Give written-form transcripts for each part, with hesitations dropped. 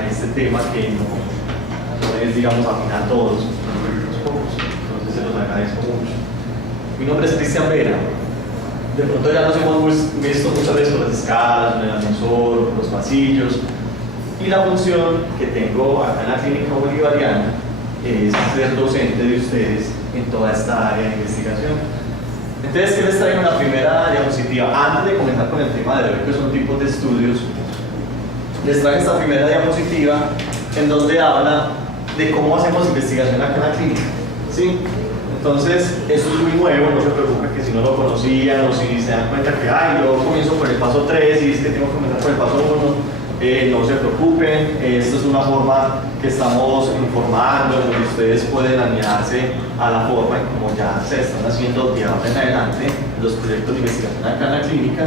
a este tema que no es, digamos, afín a todos, unos pocos. Entonces se los agradezco mucho. Mi nombre es Cristian Vera. De pronto ya nos hemos visto muchas veces por las escalas, en el ascensor, por los pasillos. Y la función que tengo acá en la Clínica Bolivariana es ser docente de ustedes en toda esta área de investigación. Entonces, ¿qué les traigo en la primera diapositiva? Antes de comenzar con el tema de hoy, que son tipos de estudios, les traigo esta primera diapositiva en donde habla de cómo hacemos investigación acá en la clínica. ¿Sí? Entonces, esto es muy nuevo, no se preocupen que si no lo conocían o si se dan cuenta que yo comienzo por el paso 3 y es que tengo que comenzar por el paso 1. No se preocupen, esta es una forma que estamos informando, en donde ustedes pueden alinearse a la forma y como ya se están haciendo de ahora en adelante los proyectos de investigación acá en la clínica.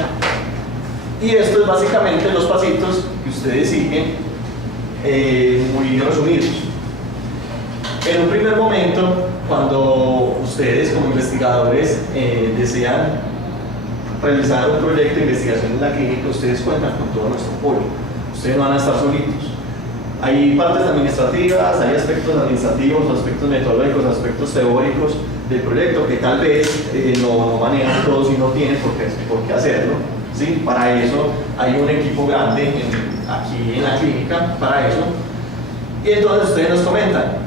Y esto es básicamente los pasitos que ustedes siguen muy resumidos. En un primer momento, cuando ustedes como investigadores desean realizar un proyecto de investigación en la clínica, ustedes cuentan con todo nuestro apoyo. Ustedes no van a estar solitos. Hay partes administrativas, hay aspectos administrativos, aspectos metodológicos, aspectos teóricos del proyecto que tal vez no manejan todos y no tienen por qué hacerlo. ¿Sí? Para eso hay un equipo grande aquí en la clínica, para eso. Y entonces ustedes nos comentan,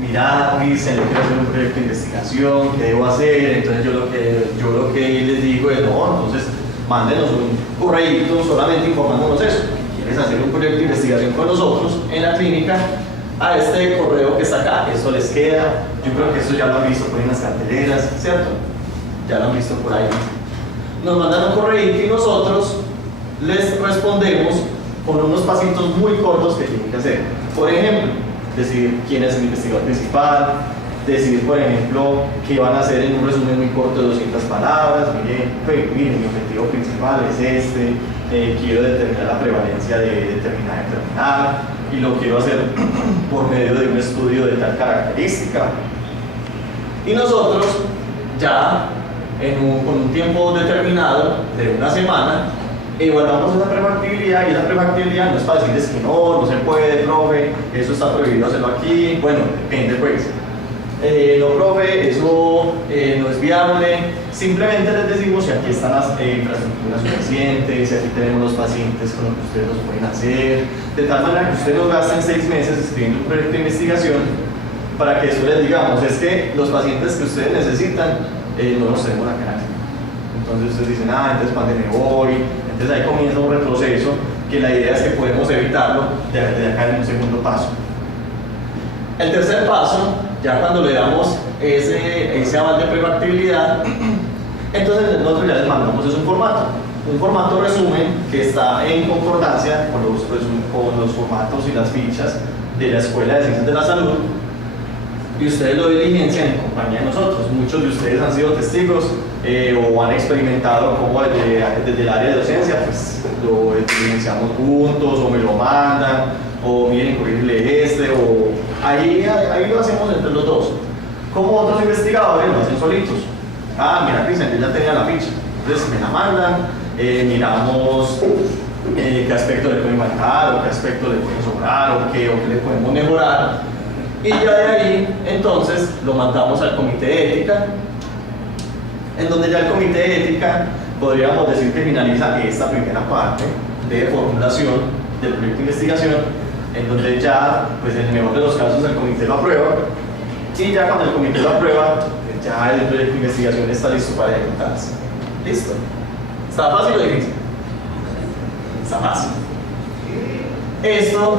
mira, dicen, yo quiero hacer un proyecto de investigación, ¿qué debo hacer? Entonces yo lo que les digo es, no, entonces mándenos un correo solamente informándonos eso. ¿Quieres hacer un proyecto de investigación con nosotros en la clínica? A este correo que está acá, esto les queda. Yo creo que esto ya lo han visto por ahí en las carteleras, ¿cierto? Ya lo han visto por ahí. Nos mandan un correo y nosotros les respondemos con unos pasitos muy cortos que tienen que hacer. Por ejemplo, decidir quién es el investigador principal, decidir, por ejemplo, qué van a hacer en un resumen muy corto de 200 palabras. Miren, mi objetivo principal es este, quiero determinar la prevalencia de determinada enfermedad y lo quiero hacer por medio de un estudio de tal característica. Y nosotros ya con un tiempo determinado de una semana evaluamos esa prefactibilidad, y esa prefactibilidad no es para decirles que no se puede, profe, eso está prohibido hacerlo aquí. Bueno, depende pues. No, profe, eso no es viable. Simplemente les decimos si aquí están las infraestructuras suficientes, si aquí tenemos los pacientes con lo que ustedes los pueden hacer, de tal manera que ustedes nos gasten 6 meses escribiendo un proyecto de investigación para que eso les digamos, es que los pacientes que ustedes necesitan no los tenemos acá. Entonces ustedes dicen, entonces ¿para dónde me voy? Entonces ahí comienza un retroceso que la idea es que podemos evitarlo de acá en un segundo paso. El tercer paso, ya cuando le damos ese aval de prefactibilidad, entonces nosotros ya les mandamos un formato resumen que está en concordancia con los formatos y las fichas de la Escuela de Ciencias de la Salud, y ustedes lo diligencian en compañía de nosotros. Muchos de ustedes han sido testigos o han experimentado cómo desde el área de docencia pues lo diligenciamos juntos, o me lo mandan, o miren, corrígele o ahí lo hacemos entre los dos. Como otros investigadores lo hacen solitos. Mira, Cristian, yo ya tenía la ficha, entonces me la mandan, miramos qué aspecto le pueden marcar, o qué aspecto le pueden sobrar, o qué le podemos mejorar. Y ya de ahí, entonces, lo mandamos al comité de ética, en donde ya el comité de ética, podríamos decir que finaliza esta primera parte de formulación del proyecto de investigación, en donde ya, pues en el mejor de los casos, el comité lo aprueba, y ya cuando el comité lo aprueba, ya el proyecto de investigación está listo para ejecutarse. ¿Listo? ¿Está fácil o difícil? Está fácil. Esto,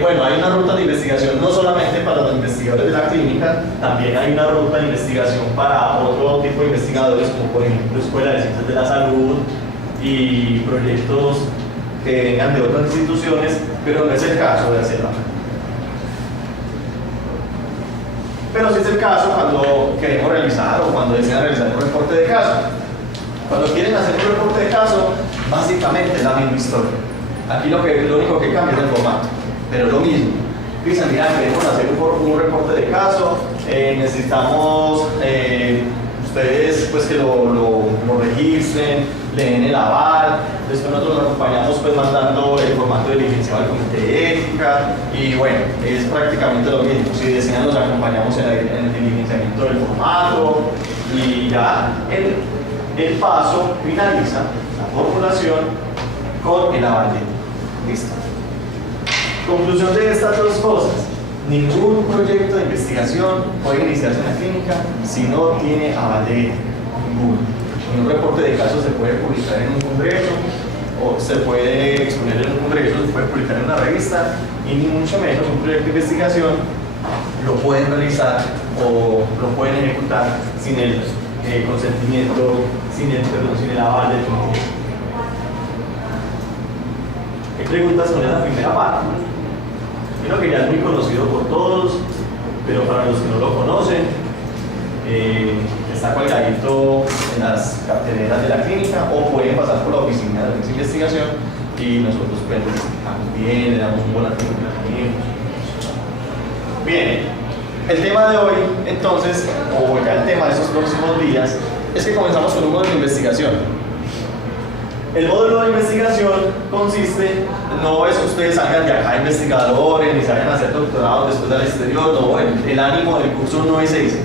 bueno, hay una ruta de investigación no solamente para los investigadores de la clínica, también hay una ruta de investigación para otro tipo de investigadores, como por ejemplo Escuela de Ciencias de la Salud y proyectos que vengan de otras instituciones, pero no es el caso de hacerlo. Pero sí es el caso cuando queremos realizar o cuando desean realizar un reporte de caso. Cuando quieren hacer un reporte de caso, básicamente es la misma historia. Aquí lo único que cambia es el formato, pero es lo mismo. Dicen, mira, queremos hacer un reporte de caso, necesitamos ustedes pues que lo registren, le den el aval, Después nosotros los acompañamos pues mandando el formato de diligenciado al comité de ética y bueno, es prácticamente lo mismo. Si desean los acompañamos en el diligenciamiento del formato y ya el paso finaliza la formulación con el aval de listo. Conclusión de estas dos cosas: ningún proyecto de investigación puede iniciarse en la clínica si no tiene aval de ética. Ninguno. Un reporte de casos se puede publicar en un congreso o se puede exponer en un congreso, se puede publicar en una revista y ni mucho menos un proyecto de investigación lo pueden realizar o lo pueden ejecutar sin el consentimiento, sin el aval del comité. ¿Qué preguntas con la primera parte? Creo que ya es muy conocido por todos, pero para los que no lo conocen, está colgadito en las carteleras de la clínica o pueden pasar por la oficina de investigación y nosotros pues les explicamos bien, le damos un buen artículo. Bien, el tema de hoy entonces, o ya el tema de estos próximos días, es que comenzamos con un módulo de investigación. El módulo de investigación consiste, no es que ustedes salgan de acá investigadores ni salgan a hacer doctorados después del exterior, no, el ánimo del curso no es ese,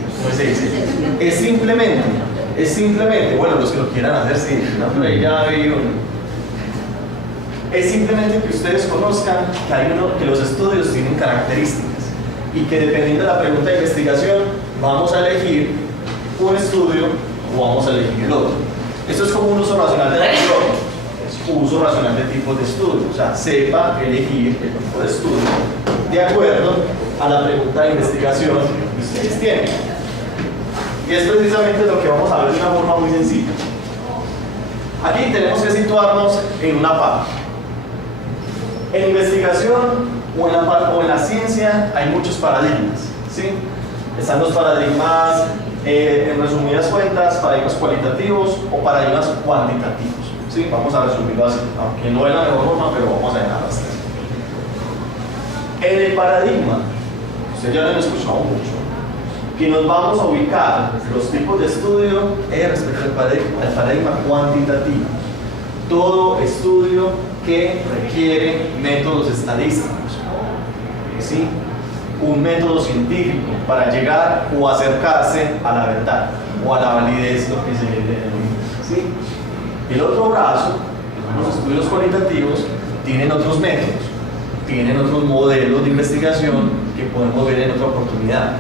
es simplemente, bueno, los que lo quieran hacer, sí, no, pero ahí ya hay uno. Es simplemente que ustedes conozcan que los estudios tienen características y que dependiendo de la pregunta de investigación vamos a elegir un estudio o vamos a elegir el otro. Esto es como un uso racional de la neurona, es un uso racional de tipos de estudio, o sea, sepa elegir el tipo de estudio de acuerdo a la pregunta de investigación que ustedes tienen. Y es precisamente lo que vamos a ver de una forma muy sencilla. Aquí tenemos que situarnos en una parte. En investigación o en la ciencia hay muchos paradigmas, ¿sí? Están los paradigmas, en resumidas cuentas, paradigmas cualitativos o paradigmas cuantitativos, ¿sí? Vamos a resumirlo así, aunque no es la mejor forma, pero vamos a dejarlo así. En el paradigma, ustedes ya lo han escuchado mucho, que nos vamos a ubicar los tipos de estudio respecto al paradigma cuantitativo. Todo estudio que requiere métodos estadísticos, ¿sí? Un método científico para llegar o acercarse a la verdad o a la validez, lo que se le denomina, ¿sí? El otro brazo, los estudios cualitativos, tienen otros métodos, tienen otros modelos de investigación que podemos ver en otra oportunidad.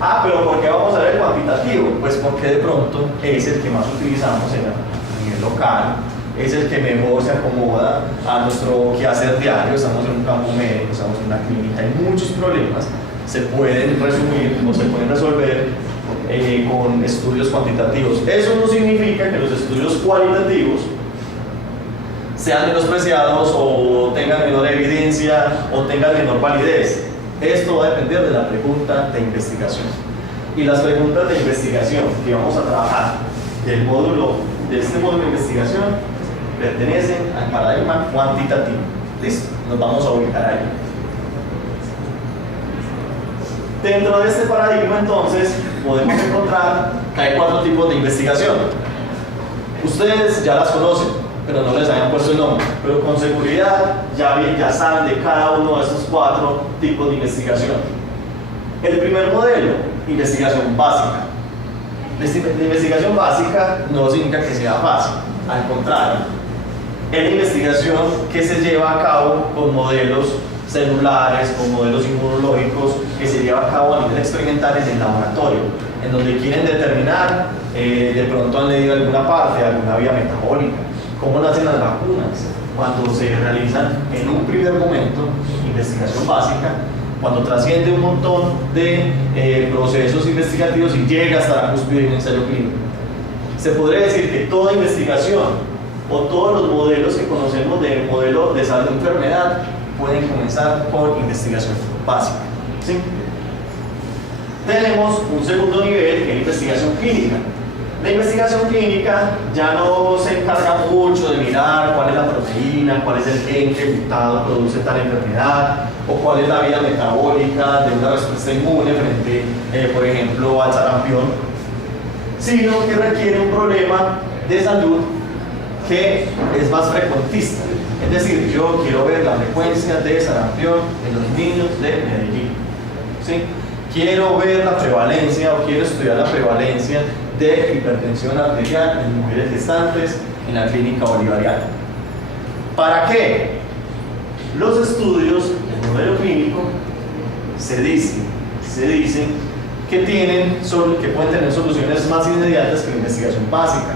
Ah, pero ¿por qué vamos a ver el cuantitativo? Pues porque de pronto es el que más utilizamos a nivel local, es el que mejor se acomoda a nuestro quehacer diario. Estamos en un campo médico, estamos en una clínica, hay muchos problemas, se pueden resumir o se pueden resolver con estudios cuantitativos. Eso no significa que los estudios cualitativos sean menospreciados o tengan menor evidencia o tengan menor validez. Esto va a depender de la pregunta de investigación. Y las preguntas de investigación que vamos a trabajar de este módulo de investigación pertenecen al paradigma cuantitativo. ¿Listo? Nos vamos a ubicar ahí. Dentro de este paradigma, entonces, podemos encontrar que hay 4 tipos de investigación. Ustedes ya las conocen, pero no les hayan puesto el nombre, pero con seguridad ya saben de cada uno de estos 4 tipos de investigación. El primer modelo, investigación básica. La investigación básica no significa que sea fácil, al contrario, es la investigación que se lleva a cabo con modelos celulares, con modelos inmunológicos, que se lleva a cabo a nivel experimental en el laboratorio, en donde quieren determinar, de pronto han leído alguna parte, alguna vía metabólica, cómo nacen las vacunas, cuando se realizan en un primer momento, investigación básica, cuando trasciende un montón de procesos investigativos y llega hasta la cúspide de un ensayo clínico. Se podría decir que toda investigación o todos los modelos que conocemos del modelo de salud de enfermedad pueden comenzar por investigación básica, ¿sí? Tenemos un segundo nivel que es investigación clínica. La investigación clínica ya no se encarga mucho de mirar cuál es la proteína, cuál es el gen que mutado produce tal enfermedad, o cuál es la vía metabólica de una respuesta inmune frente, por ejemplo, al sarampión, sino que requiere un problema de salud que es más frecuentista. Es decir, yo quiero ver la frecuencia de sarampión en los niños de Medellín. ¿Sí? Quiero ver la prevalencia o quiero estudiar la prevalencia de hipertensión arterial en mujeres gestantes en la clínica bolivariana. ¿Para qué? Los estudios del modelo clínico se dicen que pueden tener soluciones más inmediatas que la investigación básica.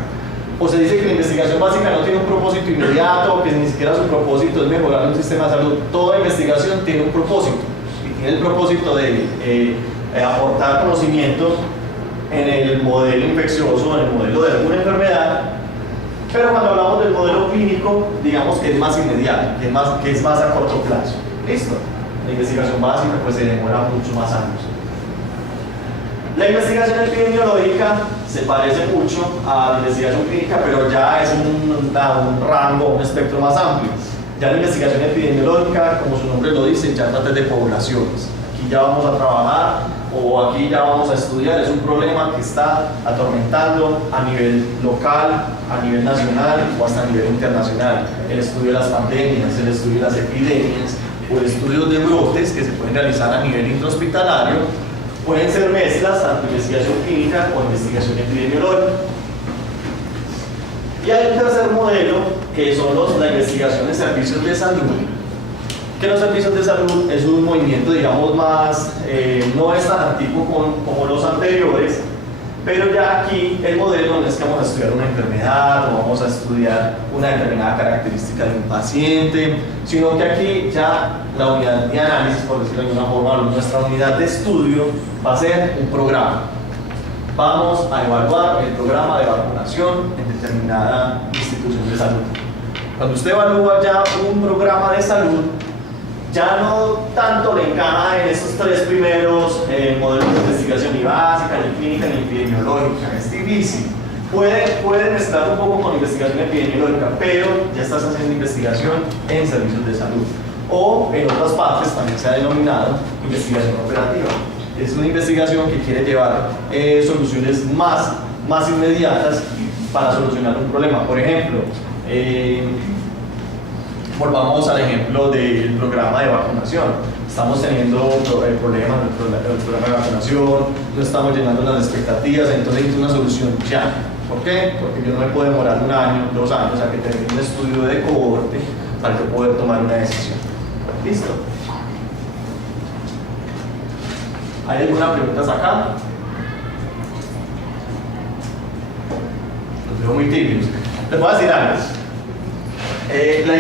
O se dice que la investigación básica no tiene un propósito inmediato, que ni siquiera su propósito es mejorar un sistema de salud. Toda investigación tiene un propósito, y tiene el propósito de aportar conocimiento en el modelo infeccioso, en el modelo de alguna enfermedad. Pero cuando hablamos del modelo clínico, digamos que es más inmediato, que es más a corto plazo. ¿Listo? La investigación básica pues se demora mucho más años. La investigación epidemiológica se parece mucho a la investigación clínica, pero ya es un rango, un espectro más amplio. Ya la investigación epidemiológica, como su nombre lo dice, ya trata de poblaciones. Aquí ya vamos a trabajar o aquí ya vamos a estudiar, es un problema que está atormentando a nivel local, a nivel nacional o hasta a nivel internacional. El estudio de las pandemias, el estudio de las epidemias o el estudio de brotes que se pueden realizar a nivel intrahospitalario. Pueden ser mezclas, tanto investigación clínica o investigación epidemiológica. Y hay un tercer modelo, que son la investigación de servicios de salud. Que los servicios de salud es un movimiento, digamos, más, no es tan antiguo como los anteriores, pero ya aquí el modelo no es que vamos a estudiar una enfermedad o vamos a estudiar una determinada característica de un paciente, sino que aquí ya la unidad de análisis, por decirlo de alguna forma, nuestra unidad de estudio va a ser un programa. Vamos a evaluar el programa de vacunación en determinada institución de salud. Cuando usted evalúa ya un programa de salud, ya no tanto le encaja en esos tres primeros modelos de investigación, ni básica, ni clínica, ni epidemiológica. Es difícil. Puede mezclar un poco con investigación epidemiológica, pero ya estás haciendo investigación en servicios de salud. O en otras partes también se ha denominado investigación operativa. Es una investigación que quiere llevar soluciones más inmediatas para solucionar un problema. Por ejemplo, volvamos al ejemplo del programa de vacunación. Estamos teniendo problemas en el programa de vacunación, no estamos llenando las expectativas, entonces necesito una solución ya. ¿Por qué? Porque yo no me puedo demorar 1 año, 2 años a que termine un estudio de cohorte para que poder tomar una decisión. ¿Listo? ¿Hay alguna pregunta acá? Los veo muy tibios. Les voy a decir algo. La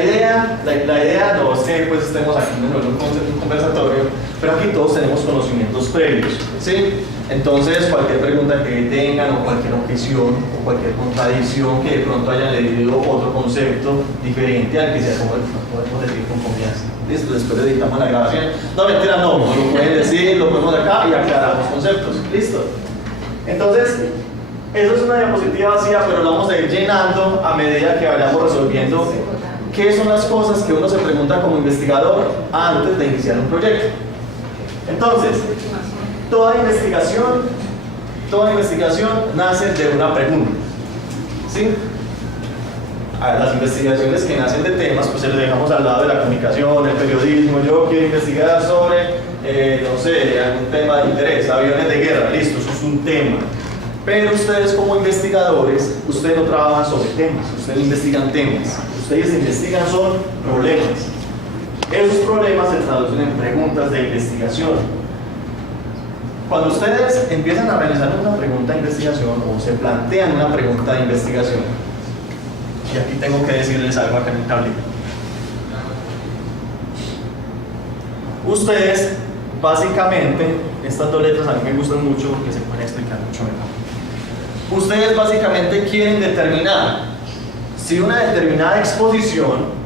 idea no es que pues, estemos aquí en un conversatorio, pero aquí todos tenemos conocimientos previos, ¿sí? Entonces, cualquier pregunta que tengan, o cualquier objeción, o cualquier contradicción que de pronto hayan leído otro concepto diferente al que sea, como podemos decir con confianza. Listo, después editamos la grabación. No, mentira, no, lo pueden decir, lo ponemos acá y aclaramos conceptos. Listo. Entonces, eso es una diapositiva vacía, pero lo vamos a ir llenando a medida que vayamos resolviendo qué son las cosas que uno se pregunta como investigador antes de iniciar un proyecto. Entonces, toda investigación nace de una pregunta. ¿Sí? Las investigaciones que nacen de temas, pues se lo dejamos al lado de la comunicación, el periodismo. Yo quiero investigar sobre, no sé, algún tema de interés, aviones de guerra, listo, eso es un tema. Pero ustedes como investigadores, ustedes no trabajan sobre temas, ustedes investigan temas. Ustedes investigan son problemas. Esos problemas se traducen en preguntas de investigación. Cuando ustedes empiezan a realizar una pregunta de investigación o se plantean una pregunta de investigación, y aquí tengo que decirles algo acá en el tablero. Ustedes, básicamente, estas 2 letras a mí me gustan mucho porque se pueden explicar mucho mejor. Ustedes básicamente quieren determinar si una determinada exposición,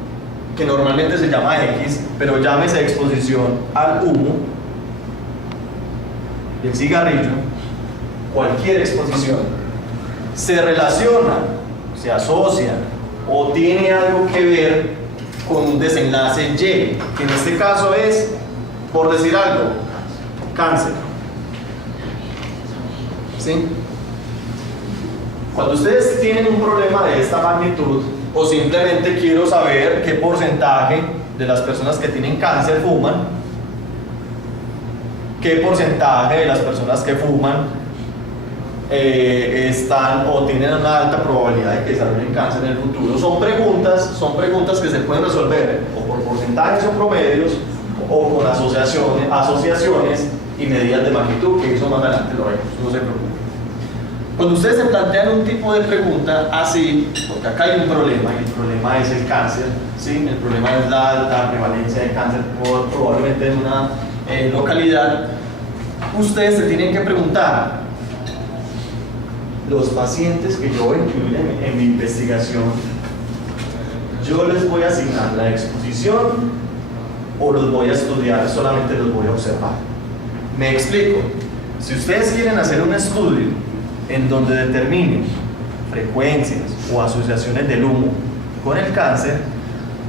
que normalmente se llama X, pero llámese exposición al humo, del cigarrillo, cualquier exposición, se relaciona, se asocia o tiene algo que ver con un desenlace Y, que en este caso es, por decir algo, cáncer. ¿Sí? Cuando ustedes tienen un problema de esta magnitud, o simplemente quiero saber qué porcentaje de las personas que tienen cáncer fuman, qué porcentaje de las personas que fuman están o tienen una alta probabilidad de que desarrollen cáncer en el futuro. Son preguntas que se pueden resolver o por porcentajes o promedios o con asociaciones y medidas de magnitud, que eso más adelante lo vemos, no se preocupen. Cuando ustedes se plantean un tipo de pregunta así, porque acá hay un problema, y el problema es el cáncer, ¿sí? El problema es la alta prevalencia de cáncer probablemente en una localidad, ustedes se tienen que preguntar, los pacientes que yo voy a incluir en mi investigación, ¿yo les voy a asignar la exposición o los voy a estudiar, solamente los voy a observar? Me explico. Si ustedes quieren hacer un estudio en donde determinen frecuencias o asociaciones del humo con el cáncer,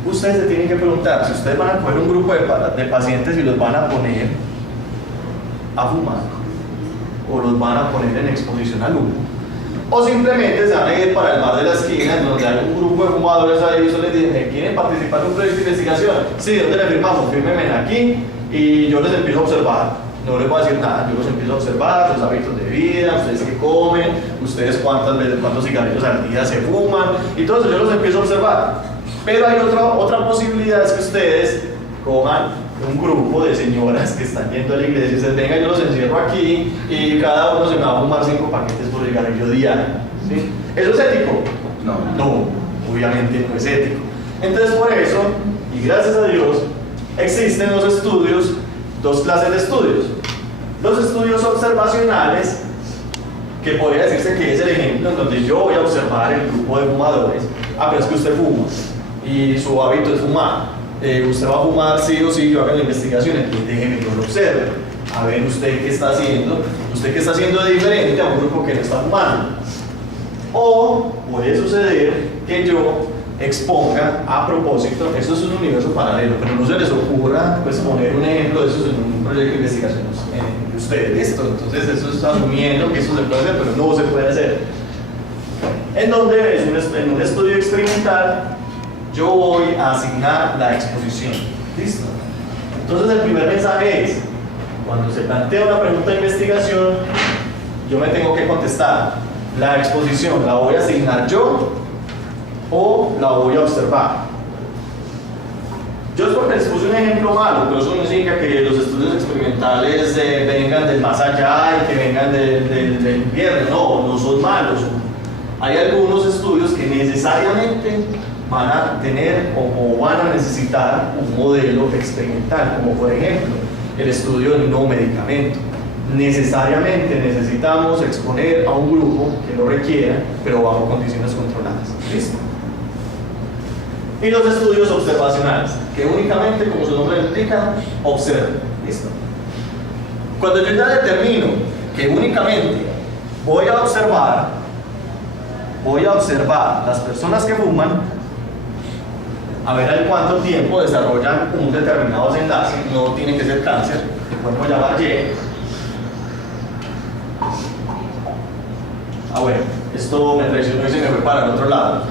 ustedes se tienen que preguntar si ustedes van a coger un grupo de pacientes y los van a poner a fumar o los van a poner en exposición al humo, o simplemente se van a ir para el bar de la esquina en donde hay un grupo de fumadores ahí y eso les dice, ¿quieren participar en un proyecto de investigación? Sí, ¿dónde le firmamos? Fírmenme aquí y yo les empiezo a observar. No les voy a decir nada, yo los empiezo a observar, sus hábitos de vida, ustedes qué comen, ustedes cuántos cigarrillos al día se fuman y todo eso yo los empiezo a observar. Pero hay otra posibilidad, es que ustedes cojan un grupo de señoras que están yendo a la iglesia y dicen, venga, yo los encierro aquí y cada uno se me va a fumar 5 paquetes por cigarrillo diario. ¿Sí? ¿Eso es ético? No, obviamente no es ético. Entonces por eso, y gracias a Dios, existen los estudios, dos clases de estudios. Los estudios observacionales, que podría decirse que es el ejemplo en donde yo voy a observar el grupo de fumadores. Pero es que usted fuma y su hábito es fumar. Usted va a fumar sí o sí, yo hago la investigación, entonces déjeme, yo lo observo. A ver usted qué está haciendo, usted qué está haciendo de diferente a un grupo que no está fumando. O puede suceder que yo exponga a propósito, esto es un universo paralelo, pero no se les ocurra pues, poner un ejemplo de eso en un proyecto de investigación de ustedes, listo. Entonces eso es asumiendo que eso se puede hacer, pero no se puede hacer. En donde en un estudio experimental yo voy a asignar la exposición, listo. Entonces el primer mensaje es, cuando se plantea una pregunta de investigación, yo me tengo que contestar, la exposición la voy a asignar yo o la voy a observar. Yo es porque les puse un ejemplo malo, pero eso no significa que los estudios experimentales vengan del más allá y que vengan del infierno. No son malos. Hay algunos estudios que necesariamente van a tener o van a necesitar un modelo experimental, como por ejemplo el estudio de un nuevo medicamento. Necesariamente necesitamos exponer a un grupo que lo requiera, pero bajo condiciones controladas. ¿Listo? Y los estudios observacionales, que únicamente, como su nombre indica, observan. ¿Listo? Cuando yo ya determino que únicamente voy a observar las personas que fuman, a ver en cuánto tiempo desarrollan un determinado desenlace, no tiene que ser cáncer, el cuerpo ya va Y. Bueno, esto me traicionó y se me fue para el otro lado.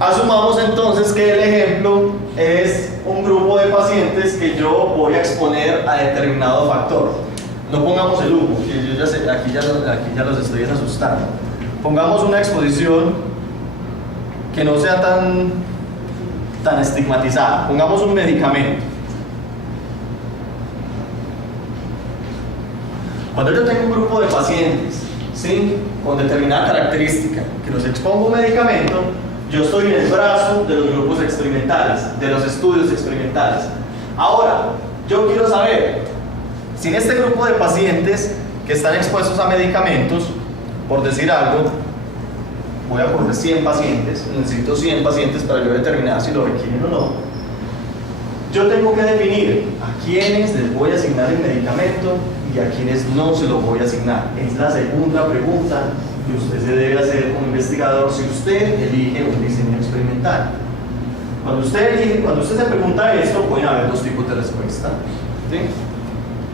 Asumamos entonces que el ejemplo es un grupo de pacientes que yo voy a exponer a determinado factor. No pongamos el humo, que yo ya sé, aquí ya los estoy asustando. Pongamos una exposición que no sea tan estigmatizada. Pongamos un medicamento. Cuando yo tengo un grupo de pacientes, ¿sí?, con determinada característica, que los expongo a un medicamento, yo estoy en el brazo de los grupos experimentales, de los estudios experimentales. Ahora, yo quiero saber si en este grupo de pacientes que están expuestos a medicamentos, por decir algo, voy a poner 100 pacientes, necesito 100 pacientes para yo determinar si lo requieren o no. Yo tengo que definir a quiénes les voy a asignar el medicamento y a quienes no se lo voy a asignar. Es la segunda pregunta que usted se debe hacer como investigador si usted elige un diseño experimental. Cuando usted se pregunta esto, pueden haber dos tipos de respuesta, ¿sí?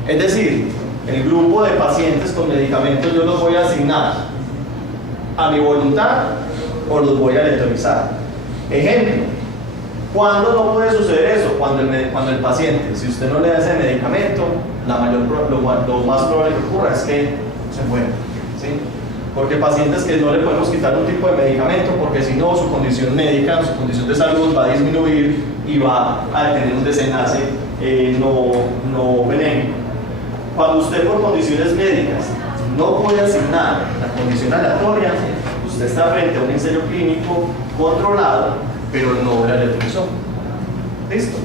Es decir, el grupo de pacientes con medicamentos yo los voy a asignar a mi voluntad o los voy a aleatorizar. Ejemplo, ¿cuándo no puede suceder eso? Cuando el paciente, si usted no le da ese medicamento, lo más probable que ocurra es que se muera, ¿sí? Porque pacientes que no le podemos quitar un tipo de medicamento, porque si no, su condición médica, su condición de salud va a disminuir y va a tener un desenlace no benéfico. Cuando usted por condiciones médicas no puede asignar la condición aleatoria, usted está frente a un ensayo clínico controlado, pero no la aleatorizó. ¿Listo?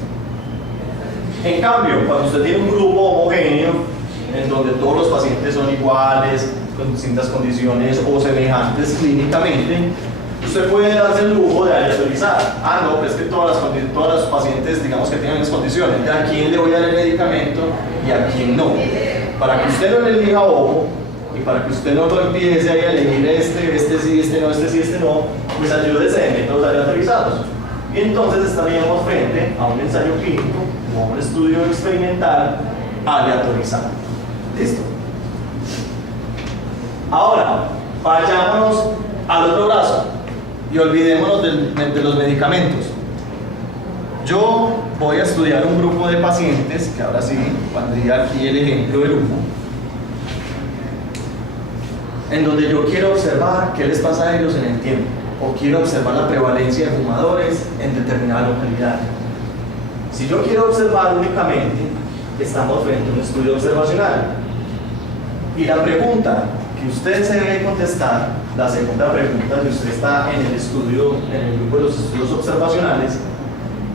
En cambio, cuando usted tiene un grupo homogéneo, en donde todos los pacientes son iguales, con distintas condiciones o semejantes clínicamente, usted puede darse el lujo de aleatorizar. Ah, no, pero es que todos los pacientes, digamos que tienen las condiciones, a quién le voy a dar el medicamento y a quién no. Para que usted no le elija ojo y para que usted no lo empiece ahí a elegir este sí, este no, pues ayúdese de métodos aleatorizados. Y entonces estaríamos frente a un ensayo clínico o a un estudio experimental aleatorizado. ¿Listo? Ahora, vayámonos al otro brazo y olvidémonos de los medicamentos. Yo voy a estudiar un grupo de pacientes, que ahora sí, pondría aquí el ejemplo del humo, en donde yo quiero observar qué les pasa a ellos en el tiempo, o quiero observar la prevalencia de fumadores en determinada localidad. Si yo quiero observar únicamente, estamos frente a un estudio observacional. Y la pregunta que usted se debe contestar, la segunda pregunta, si usted está en el estudio, en el grupo de los estudios observacionales,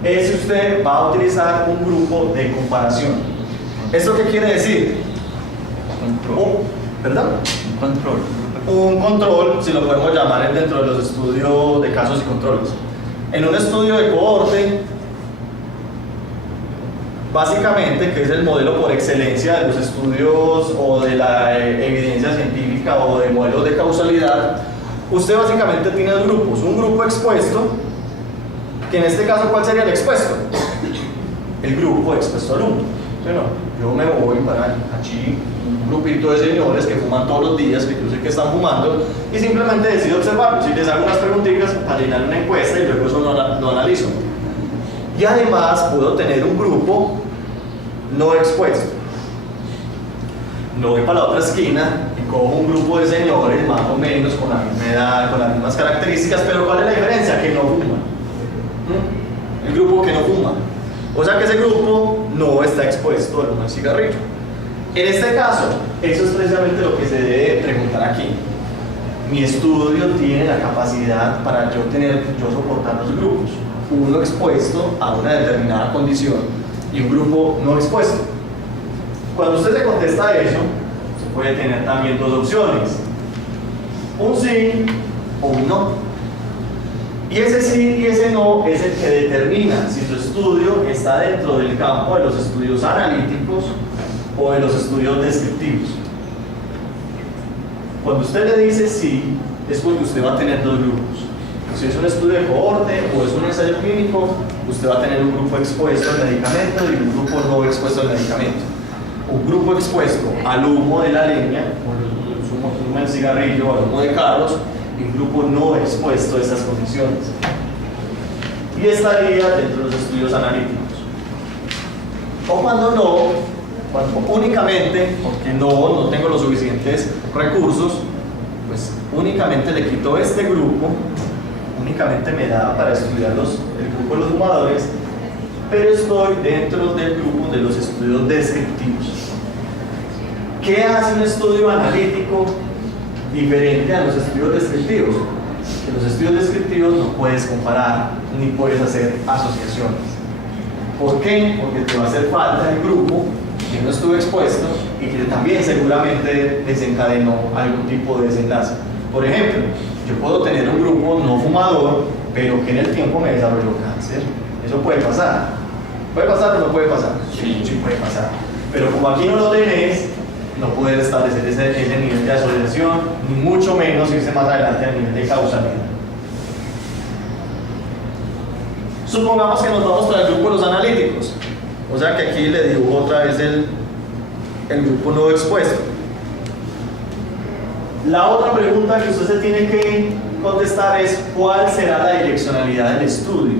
es si usted va a utilizar un grupo de comparación. ¿Esto qué quiere decir? Control. ¿Perdón? Control. Un control, si lo podemos llamar dentro de los estudios de casos y controles. En un estudio de cohorte, básicamente, que es el modelo por excelencia de los estudios o de la evidencia científica o de modelos de causalidad, usted básicamente tiene dos grupos. Un grupo expuesto, que en este caso, ¿cuál sería el expuesto? El grupo expuesto al humo. Bueno, yo me voy para allí, un grupito de señores que fuman todos los días, que yo sé que están fumando, y simplemente decido observarlos. Si les hago unas preguntitas para llenar una encuesta y luego eso lo analizo. Y además puedo tener un grupo no expuesto. No voy para la otra esquina y cojo un grupo de señores más o menos con la misma edad, con las mismas características, pero ¿cuál es la diferencia? Que no fuman. El grupo que no fuma. O sea que ese grupo no está expuesto al humo del cigarrillo. En este caso, eso es precisamente lo que se debe preguntar aquí. Mi estudio tiene la capacidad para yo soportar dos grupos. Uno expuesto a una determinada condición y un grupo no expuesto. Cuando usted se contesta eso, se puede tener también dos opciones: un sí o un no. Y ese sí y ese no es el que determina si su estudio está dentro del campo de los estudios analíticos o de los estudios descriptivos. Cuando usted le dice sí, es porque usted va a tener dos grupos. Si es un estudio de cohorte o es un ensayo clínico, usted va a tener un grupo expuesto al medicamento y un grupo no expuesto al medicamento. Un grupo expuesto al humo de la leña, o al humo del cigarrillo, o al humo de carros, y un grupo no expuesto a estas condiciones. Y estaría dentro de los estudios analíticos. O cuando únicamente, porque no tengo los suficientes recursos, pues únicamente le quito este grupo, únicamente me da para estudiar el grupo de los fumadores, pero estoy dentro del grupo de los estudios descriptivos. ¿Qué hace un estudio analítico diferente a los estudios descriptivos? Que los estudios descriptivos no puedes comparar ni puedes hacer asociaciones. ¿Por qué? Porque te va a hacer falta el grupo que no estuvo expuesto y que también seguramente desencadenó algún tipo de desenlace. Por ejemplo, yo puedo tener un grupo no fumador, pero que en el tiempo me desarrolló cáncer. Eso puede pasar. ¿Puede pasar o no puede pasar? Sí puede pasar. Pero como aquí no lo tenés, no puedes establecer ese nivel de asociación, ni mucho menos irse más adelante al nivel de causalidad. Supongamos que nos vamos para el grupo de los analíticos. O sea que aquí le dibujo otra vez el grupo no expuesto. La otra pregunta que usted se tiene que contestar es ¿cuál será la direccionalidad del estudio?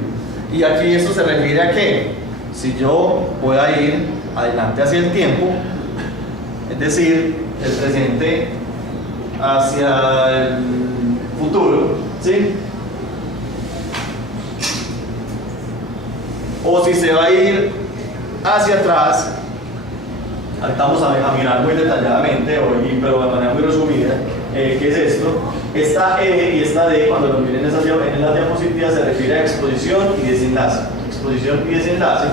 Y aquí esto se refiere a que si yo voy a ir adelante hacia el tiempo, es decir, el presente hacia el futuro, ¿sí? O si se va a ir hacia atrás, vamos a mirar muy detalladamente hoy, pero de manera muy resumida, ¿qué es esto? Esta E y esta D, cuando lo miren en las diapositivas, se refiere a exposición y desenlace. Exposición y desenlace,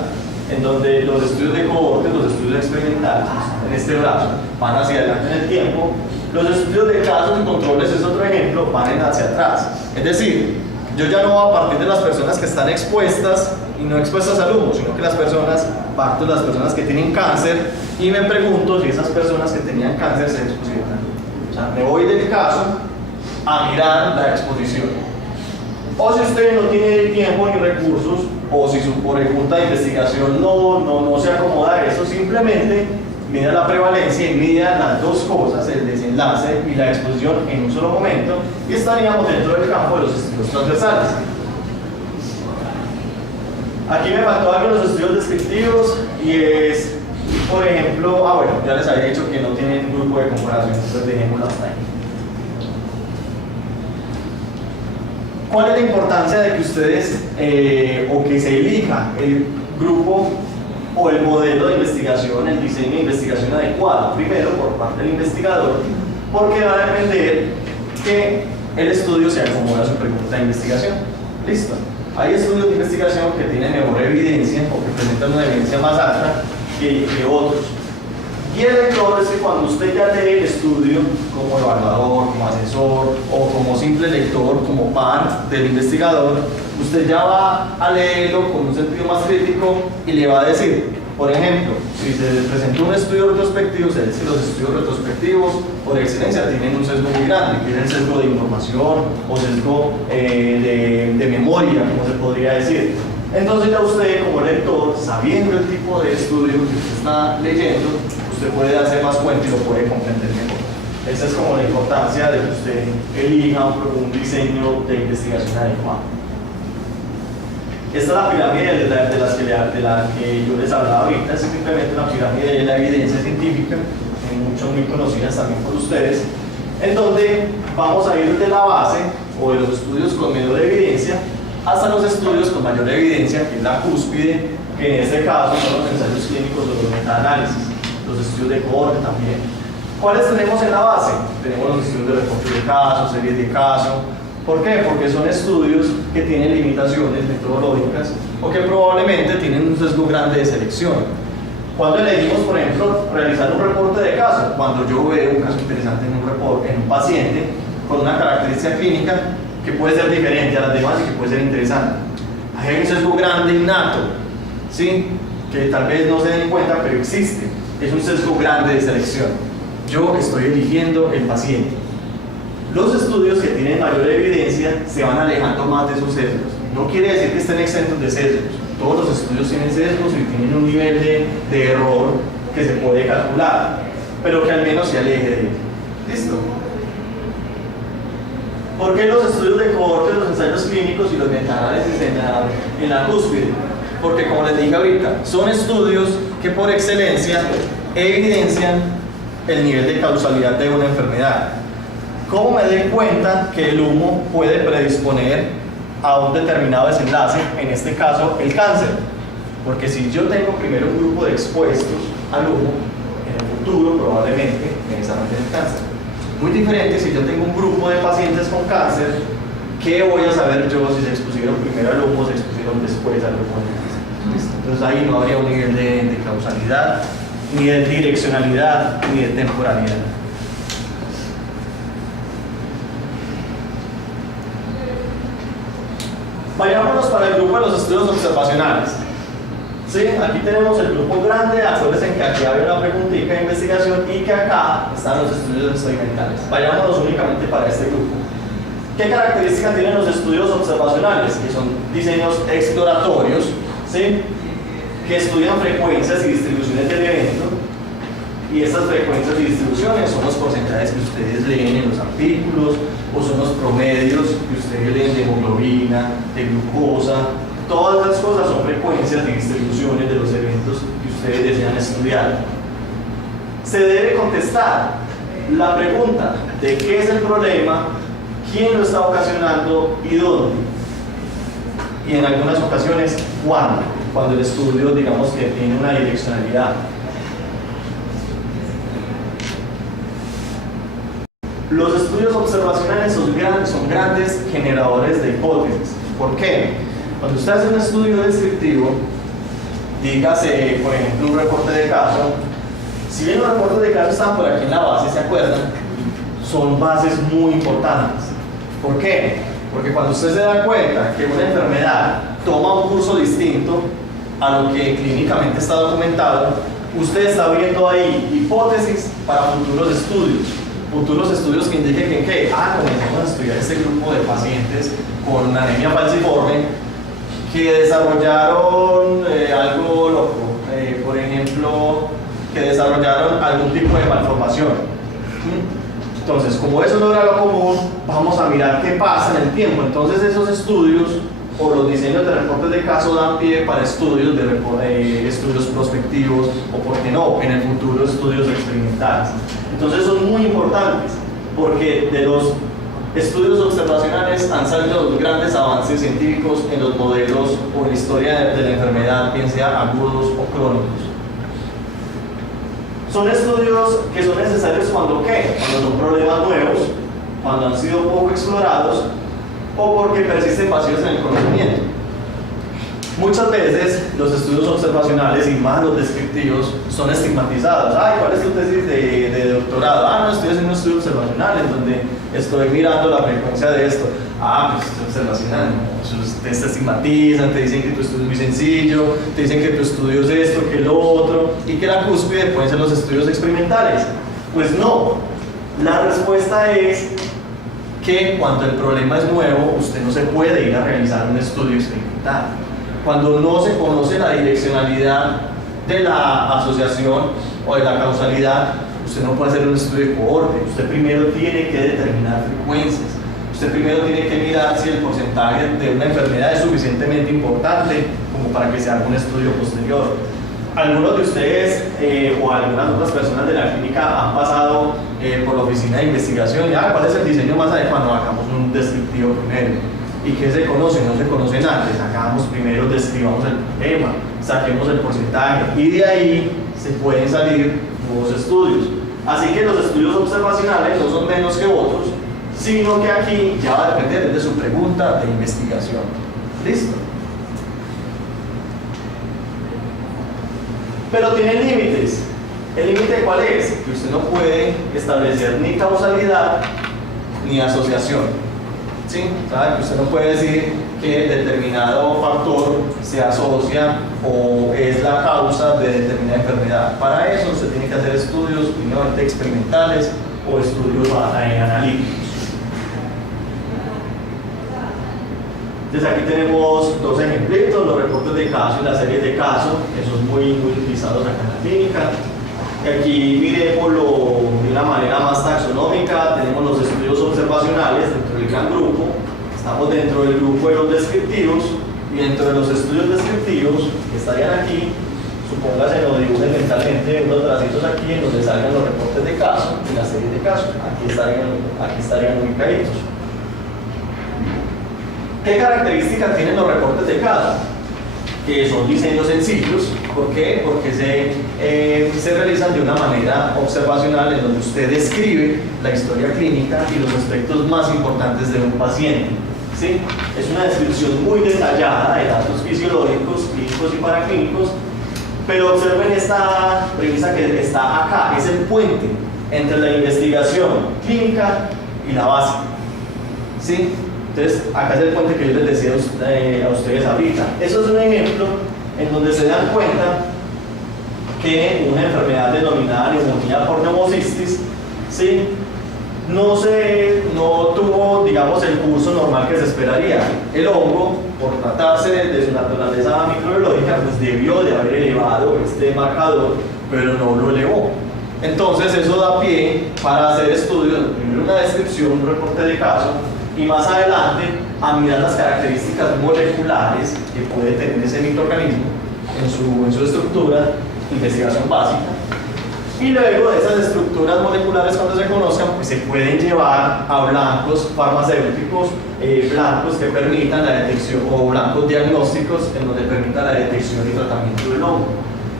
en donde los estudios de cohortes, los estudios experimentales, en este brazo, van hacia adelante en el tiempo. Los estudios de casos y controles, es otro ejemplo, van hacia atrás. Es decir, yo ya no voy a partir de las personas que están expuestas y no expuestas al humo, sino que parto de las personas que tienen cáncer y me pregunto si esas personas que tenían cáncer se expusieron. O sea, me voy del caso a mirar la exposición. O si usted no tiene tiempo ni recursos, o si su pregunta de investigación no se acomoda a eso, simplemente mida la prevalencia y mida las dos cosas, el desenlace y la exposición en un solo momento, y estaríamos dentro del campo de los estudios transversales. Aquí me faltó algo de los estudios descriptivos y es, por ejemplo, bueno, ya les había dicho que no tienen grupo de comparación, entonces dejémoslo hasta ahí. ¿Cuál es la importancia de que ustedes o que se elija el grupo o el modelo de investigación, el diseño de investigación adecuado? Primero, por parte del investigador, porque va a depender que el estudio se acomoda a su pregunta de investigación. Listo. Hay estudios de investigación que tienen mejor evidencia o que presentan una evidencia más alta que otros. Y el lector es que cuando usted ya lee el estudio como evaluador, como asesor o como simple lector, como par del investigador, usted ya va a leerlo con un sentido más crítico y le va a decir, por ejemplo, si se presentó un estudio retrospectivo, se dice que los estudios retrospectivos por excelencia tienen un sesgo muy grande, tienen sesgo de información o sesgo de memoria, como se podría decir. Entonces ya usted como lector, sabiendo el tipo de estudio que usted está leyendo, usted puede hacer más cuenta y lo puede comprender mejor. Esa es como la importancia de que usted elija un diseño de investigación adecuado. Esta es la pirámide de la que yo les hablaba ahorita, es simplemente una pirámide de la evidencia científica, muy conocidas también por ustedes, en donde vamos a ir desde la base o de los estudios con menor evidencia hasta los estudios con mayor evidencia, que es la cúspide, que en este caso son los ensayos clínicos o los metaanálisis, los estudios de cohorte también. ¿Cuáles tenemos en la base? Tenemos los estudios de reporte de casos, series de casos. ¿Por qué? Porque son estudios que tienen limitaciones metodológicas o que probablemente tienen un sesgo grande de selección. Cuando elegimos, por ejemplo, realizar un reporte de caso, cuando yo veo un caso interesante en un paciente con una característica clínica que puede ser diferente a las demás y que puede ser interesante. Hay un sesgo grande innato, ¿sí? Que tal vez no se den cuenta, pero existe. Es un sesgo grande de selección. Yo estoy eligiendo el paciente. Los estudios que tienen mayor evidencia se van alejando más de esos sesgos. No quiere decir que estén exentos de sesgos. Todos los estudios tienen sesgos y tienen un nivel de error que se puede calcular, pero que al menos se aleje de él. ¿Listo? ¿Por qué los estudios de cohorte, los ensayos clínicos y los metaanálisis en la cúspide? Porque, como les dije ahorita, son estudios que por excelencia evidencian el nivel de causalidad de una enfermedad. ¿Cómo me doy cuenta que el humo puede predisponer a un determinado desenlace, en este caso el cáncer? Porque si yo tengo primero un grupo de expuestos al humo, en el futuro probablemente me desarrolle el cáncer. Muy diferente si yo tengo un grupo de pacientes con cáncer, ¿qué voy a saber yo si se expusieron primero al humo o se expusieron después al humo? Entonces ahí no habría un nivel de causalidad, ni de direccionalidad, ni de temporalidad. Vayámonos para el grupo de los estudios observacionales. ¿Sí? Aquí tenemos el grupo grande, acuérdense que aquí había una preguntita de investigación y que acá están los estudios experimentales. Vayámonos únicamente para este grupo. ¿Qué características tienen los estudios observacionales? Que son diseños exploratorios, ¿sí? Que estudian frecuencias y distribuciones del evento Y estas frecuencias de distribuciones son los porcentajes que ustedes leen en los artículos o son los promedios que ustedes leen de hemoglobina, de glucosa. Todas las cosas son frecuencias de distribuciones de los eventos que ustedes desean estudiar. Se debe contestar la pregunta de qué es el problema, quién lo está ocasionando y dónde. Y en algunas ocasiones, cuándo, cuando el estudio, digamos que tiene una direccionalidad. Los estudios observacionales son grandes generadores de hipótesis. ¿Por qué? Cuando usted hace un estudio descriptivo, dígase, por ejemplo, un reporte de caso, si bien los reportes de caso están por aquí en la base, ¿se acuerdan? Son bases muy importantes. ¿Por qué? Porque cuando usted se da cuenta que una enfermedad toma un curso distinto a lo que clínicamente está documentado, usted está viendo ahí hipótesis para futuros estudios que indiquen que comenzamos a estudiar este grupo de pacientes con anemia falciforme que desarrollaron algo loco, por ejemplo, que desarrollaron algún tipo de malformación. Entonces, como eso no era lo común, vamos a mirar qué pasa en el tiempo. Entonces, esos estudios o los diseños de reportes de caso dan pie para estudios estudios prospectivos o, por qué no, en el futuro estudios experimentales. Entonces, son muy importantes porque de los estudios observacionales han salido los grandes avances científicos en los modelos o en la historia de la enfermedad, bien sea agudos o crónicos. Son estudios que son necesarios cuando son problemas nuevos, cuando han sido poco explorados o porque persisten vacíos en el conocimiento. Muchas veces los estudios observacionales y más los descriptivos son estigmatizados. ¿Cuál es tu tesis de doctorado? No, estoy haciendo un estudio observacional en donde estoy mirando la frecuencia de esto. Pues es observacional. Te estigmatizan, te dicen que tu estudio es muy sencillo, te dicen que tu estudio es esto, que lo otro, y que la cúspide pueden ser los estudios experimentales. Pues no. La respuesta es que cuando el problema es nuevo, usted no se puede ir a realizar un estudio experimental. Cuando no se conoce la direccionalidad de la asociación o de la causalidad, usted no puede hacer un estudio de cohorte. Usted primero tiene que determinar frecuencias. Usted primero tiene que mirar si el porcentaje de una enfermedad es suficientemente importante como para que se haga un estudio posterior. Algunos de ustedes o algunas otras personas de la clínica han pasado por la oficina de investigación y ¿cuál es el diseño más adecuado? Hagamos un descriptivo primero. ¿Y qué se conoce? No se conocen antes. Hagamos primero, describamos el problema, saquemos el porcentaje y de ahí se pueden salir nuevos estudios. Así que los estudios observacionales no son menos que otros, sino que aquí ya va a depender de su pregunta de investigación. ¿Listo? Pero tienen límites. ¿El límite cuál es? Que usted no puede establecer ni causalidad ni asociación. ¿Sí? ¿Sabe? Usted no puede decir que determinado factor se asocia o es la causa de determinada enfermedad. Para eso usted tiene que hacer estudios mínimamente experimentales o estudios analíticos. Entonces aquí tenemos dos ejemplitos, los reportes de caso y las series de caso, que son muy utilizados acá en la clínica. Y aquí miremoslo de una manera más taxonómica, tenemos los estudios observacionales dentro del gran grupo, estamos dentro del grupo de los descriptivos, y dentro de los estudios descriptivos que estarían aquí, supóngase lo dibujen mentalmente unos bracitos aquí en donde salgan los reportes de caso y las series de caso, aquí estarían ubicaditos. ¿Qué características tienen los reportes de caso? Que son diseños sencillos. ¿Por qué? Porque se realizan de una manera observacional en donde usted describe la historia clínica y los aspectos más importantes de un paciente. ¿Sí? Es una descripción muy detallada de datos fisiológicos, clínicos y paraclínicos, pero observen esta premisa que está acá, es el puente entre la investigación clínica y la básica. ¿Sí? Entonces, acá es el puente que yo les decía a ustedes ahorita. Eso es un ejemplo en donde se dan cuenta que una enfermedad denominada neumonía por neumocistis, ¿sí? no tuvo, digamos, el curso normal que se esperaría. El hongo, por tratarse de su naturaleza microbiológica, pues debió de haber elevado este marcador, pero no lo elevó. Entonces eso da pie para hacer estudios, primero una descripción, un reporte de caso, y más adelante a mirar las características moleculares que puede tener ese microorganismo en su estructura, investigación básica. Y luego de esas estructuras moleculares, cuando se conozcan, pues se pueden llevar a blancos farmacéuticos, blancos que permitan la detección, o blancos diagnósticos en donde permitan la detección y tratamiento del hongo.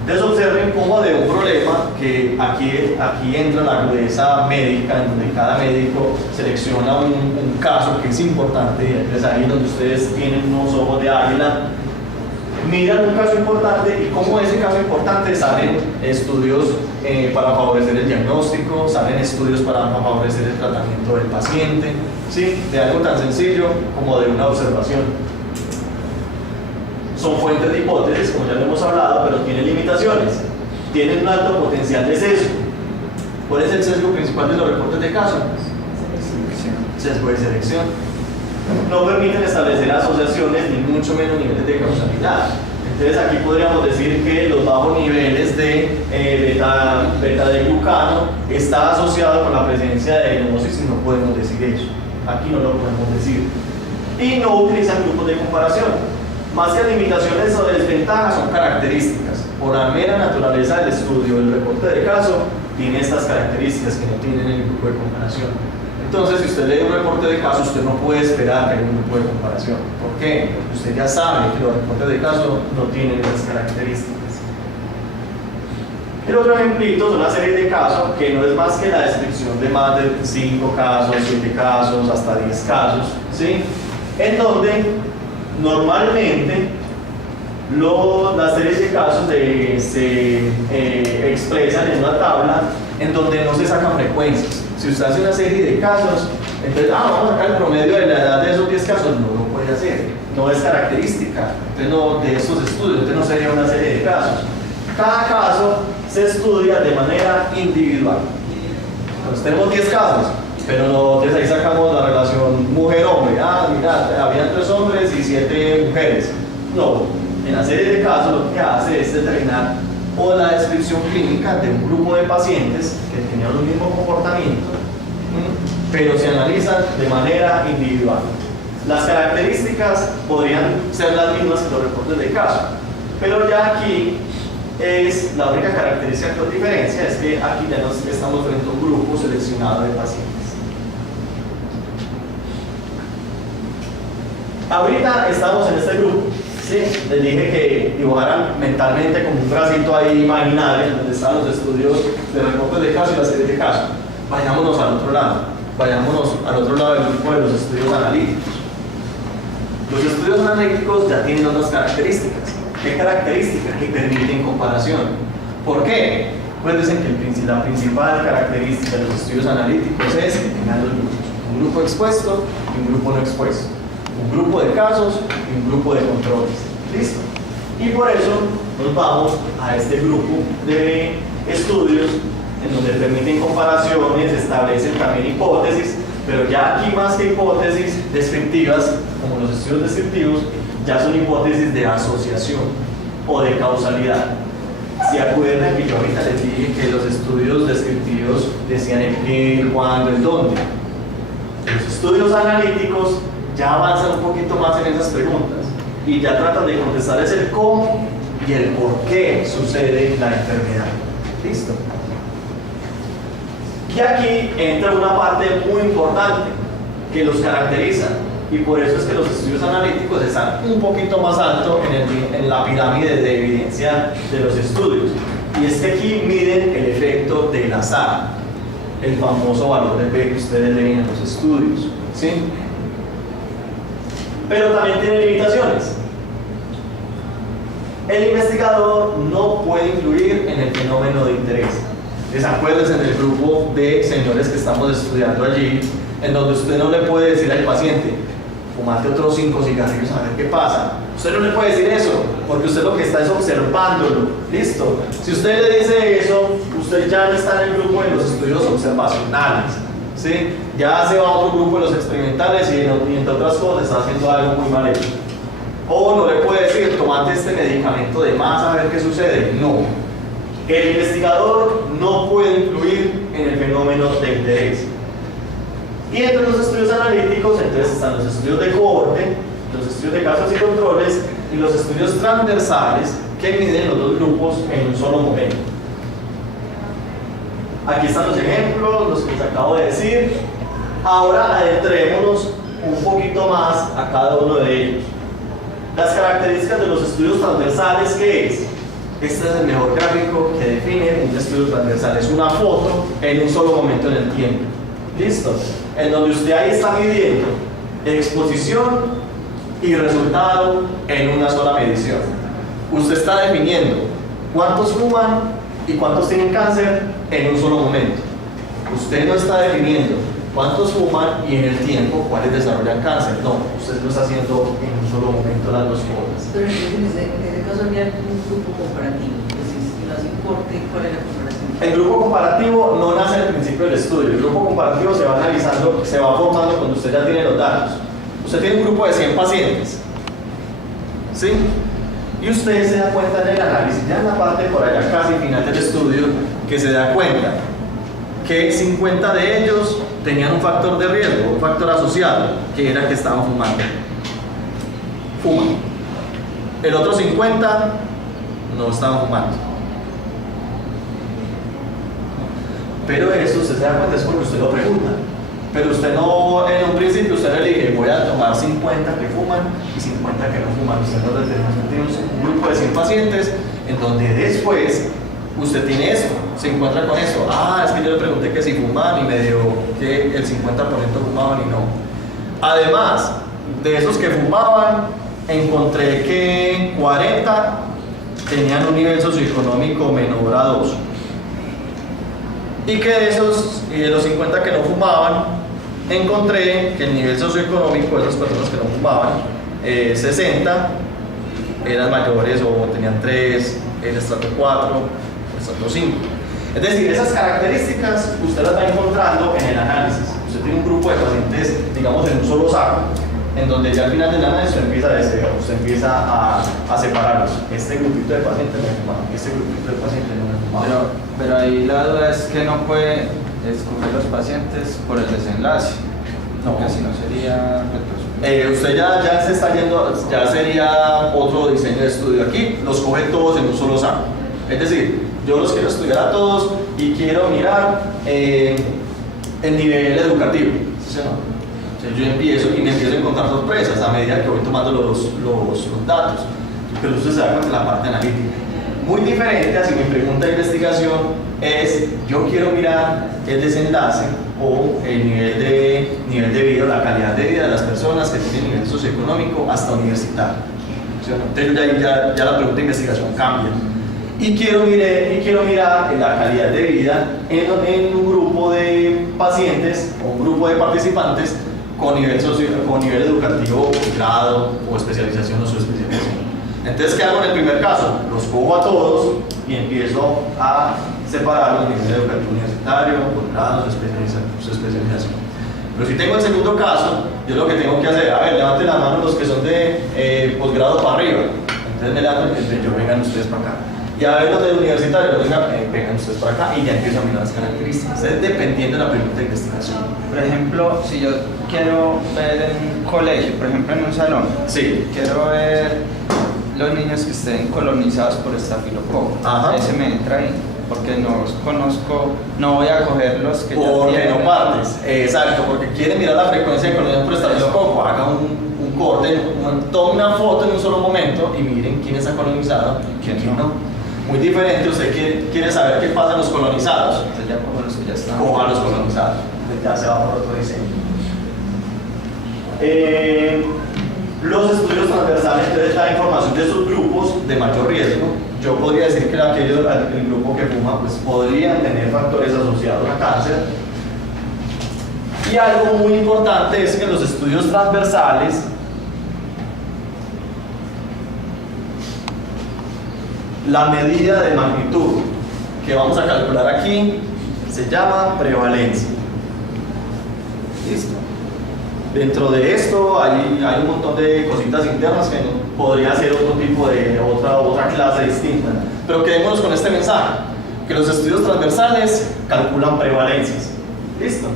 Entonces observen cómo de un problema, que aquí entra la agudeza médica, en donde cada médico selecciona un caso que es importante, y es ahí donde ustedes tienen unos ojos de águila, miran un caso importante y como ese caso importante salen estudios para favorecer el diagnóstico, salen estudios para favorecer el tratamiento del paciente, ¿sí? De algo tan sencillo como de una observación. Son fuentes de hipótesis, como ya lo hemos hablado, pero tienen limitaciones, tienen un alto potencial de sesgo. ¿Cuál es el sesgo principal de los reportes de caso? Sesgo de selección. No permiten establecer asociaciones ni mucho menos niveles de causalidad. Entonces aquí podríamos decir que los bajos niveles de beta de glucano está asociado con la presencia de adenomiosis y no podemos decir eso. Aquí no lo podemos decir. Y no utilizan grupos de comparación. Más que limitaciones o desventajas son características. Por la mera naturaleza del estudio, el reporte de caso tiene estas características que no tienen el grupo de comparación. Entonces, si usted lee un reporte de caso, usted no puede esperar que haya un grupo de comparación. ¿Por qué? Porque usted ya sabe que los reportes de caso no tienen esas características. El otro ejemplito es una serie de casos que no es más que la descripción de más de 5 casos, 7 casos, hasta 10 casos, ¿sí? En donde normalmente las series de casos se expresan en una tabla en donde no se sacan frecuencias. Si usted hace una serie de casos, entonces, vamos a sacar el promedio de la edad de esos 10 casos, no lo puede hacer, no es característica de estos estudios, entonces no sería una serie de casos. Cada caso se estudia de manera individual. Entonces tenemos 10 casos, pero entonces ahí sacamos la relación mujer-hombre. Mira, habían 3 hombres y 7 mujeres. No, en la serie de casos lo que hace es determinar o la descripción clínica de un grupo de pacientes que tenían el mismo comportamiento, pero se analizan de manera individual. Las características podrían ser las mismas que los reportes de caso, pero ya aquí es la única característica con diferencia, es que aquí ya estamos frente a un grupo seleccionado de pacientes. Ahorita estamos en este grupo. Sí, les dije que dibujaran mentalmente como un tracito ahí imaginario donde están los estudios de reportes de caso y la serie de caso. Vayámonos al otro lado, del grupo de los estudios analíticos. Los estudios analíticos ya tienen otras características. ¿Qué características? Que permiten comparación. ¿Por qué? Pues dicen que la principal característica de los estudios analíticos es que tengan dos grupos: un grupo expuesto y un grupo no expuesto. Un grupo de casos y un grupo de controles. ¿Listo? Y por eso nos vamos a este grupo de estudios en donde permiten comparaciones, establecen también hipótesis, pero ya aquí más que hipótesis descriptivas, como los estudios descriptivos, ya son hipótesis de asociación o de causalidad. ¿Se acuerdan que yo ahorita les dije que los estudios descriptivos decían el qué, el cuándo, el dónde? Los estudios analíticos ya avanzan un poquito más en esas preguntas y ya tratan de contestar es el cómo y el por qué sucede la enfermedad. ¿Listo? Y aquí entra una parte muy importante que los caracteriza, y por eso es que los estudios analíticos están un poquito más alto en la pirámide de evidencia de los estudios, y es que aquí miden el efecto del azar, el famoso valor de P que ustedes leen en los estudios, ¿sí? Pero también tiene limitaciones. El investigador no puede influir en el fenómeno de interés. Acuérdense del grupo de señores que estamos estudiando allí, en donde usted no le puede decir al paciente: fumate otros 5 cigarrillos a ver qué pasa. Usted no le puede decir eso, porque usted lo que está es observándolo. ¿Listo? Si usted le dice eso, usted ya no está en el grupo de los estudios observacionales, ¿sí? Ya se va a otro grupo de los experimentales y entre otras cosas está haciendo algo muy mal hecho. O no le puede decir: tomate este medicamento de más a ver qué sucede. No. El investigador no puede influir interés. Y entre los estudios analíticos, entonces están los estudios de cohorte, los estudios de casos y controles y los estudios transversales que miden los dos grupos en un solo momento. Aquí están los ejemplos, los que les acabo de decir. Ahora adentrémonos un poquito más a cada uno de ellos. Las características de los estudios transversales, ¿qué es? Este es el mejor gráfico que define un estudio transversal. Es una foto en un solo momento en el tiempo. ¿Listo? En donde usted ahí está midiendo exposición y resultado en una sola medición. Usted está definiendo cuántos fuman y cuántos tienen cáncer en un solo momento. Usted no está definiendo cuántos fuman y en el tiempo cuáles desarrollan cáncer. No, usted lo está haciendo en un solo momento las dos cosas. Pero en ese caso había un grupo comparativo. Entonces, si no hace importe, ¿cuál es la comparación? El grupo comparativo no nace al principio del estudio. El grupo comparativo se va analizando, se va formando cuando usted ya tiene los datos. Usted tiene un grupo de 100 pacientes, ¿sí? Y usted se da cuenta en el análisis, ya en la parte por allá casi final del estudio, que se da cuenta que 50 de ellos tenían un factor de riesgo, un factor asociado, que era que estaban fumando. Fuman. El otro 50 no estaban fumando. Pero eso usted se da cuenta es porque usted lo pregunta. Pero usted no, en un principio usted le elige, voy a tomar 50 que fuman y 50 que no fuman. Usted no determina, tiene un grupo de 100 pacientes en donde después usted tiene eso, se encuentra con eso. Ah, es que yo le pregunté que si fumaban y me dio que el 50% fumaban y no. Además, de esos que fumaban, encontré que 40 tenían un nivel socioeconómico menor a 2. Y que de esos, y de los 50 que no fumaban, encontré que el nivel socioeconómico de esas personas que no fumaban, 60 eran mayores o tenían 3, el estrato 4, el estrato 5. Es decir, esas características usted las va encontrando en el análisis. Usted tiene un grupo de pacientes, digamos, en un solo saco, en donde ya al final del análisis usted empieza a separarlos. Este grupito de pacientes no fumaba, este grupito de pacientes no fumaba. Pero ahí la duda es que no puede escoger los pacientes por el desenlace, No. porque si no sería retrospectivo. Usted ya se está yendo, ya sería otro diseño de estudio. Aquí los coge todos en un solo saco. Es decir, yo los quiero estudiar a todos y quiero mirar el nivel educativo. ¿Sí o no? O sea, yo empiezo y me empiezo a encontrar sorpresas a medida que voy tomando los datos. Pero usted se da cuenta de la parte analítica. Muy diferente a si mi pregunta de investigación es, yo quiero mirar el desenlace o el nivel de vida, la calidad de vida de las personas que tienen nivel socioeconómico hasta universitario. ¿Sí o no? Entonces ya la pregunta de investigación cambia. Y quiero mirar la calidad de vida en un grupo de pacientes o un grupo de participantes con nivel educativo, grado o especialización o subespecialización. Entonces, ¿qué hago en el primer caso? Los cojo a todos y empiezo a separar los niveles educativos universitario, posgrado, su especialización. Pero si tengo el segundo caso, yo lo que tengo que hacer, a ver, levanten la mano los que son de posgrado para arriba. Entonces me levanto y yo, vengan ustedes para acá. Y a ver los de universitario, vengan ustedes para acá y ya empiezo a mirar las características. Es dependiendo de la pregunta de investigación. Por ejemplo, si yo quiero ver en un colegio, por ejemplo en un salón, Sí. quiero ver los niños que estén colonizados por estafilococo. Ajá. Ese me entra ahí, porque no conozco, no voy a coger los que ya Porque tienen. no partes, exacto, porque quieren mirar la frecuencia de colonización por estafilococo, haga un corte, tome una foto en un solo momento y miren quién está colonizado y quién no. Muy diferente, usted quiere saber qué pasa en los colonizados, Entonces ya cojo los que ya están. coja a los colonizados, ya se va por otro diseño. Los estudios transversales, entonces la información de esos grupos de mayor riesgo, yo podría decir que el grupo que fuma pues podrían tener factores asociados a cáncer. Y algo muy importante es que en los estudios transversales la medida de magnitud que vamos a calcular aquí se llama prevalencia. ¿Listo? Dentro de esto hay un montón de cositas internas que podría ser otro tipo de otra clase distinta. Pero quedémonos con este mensaje, que los estudios transversales calculan prevalencias. Listo.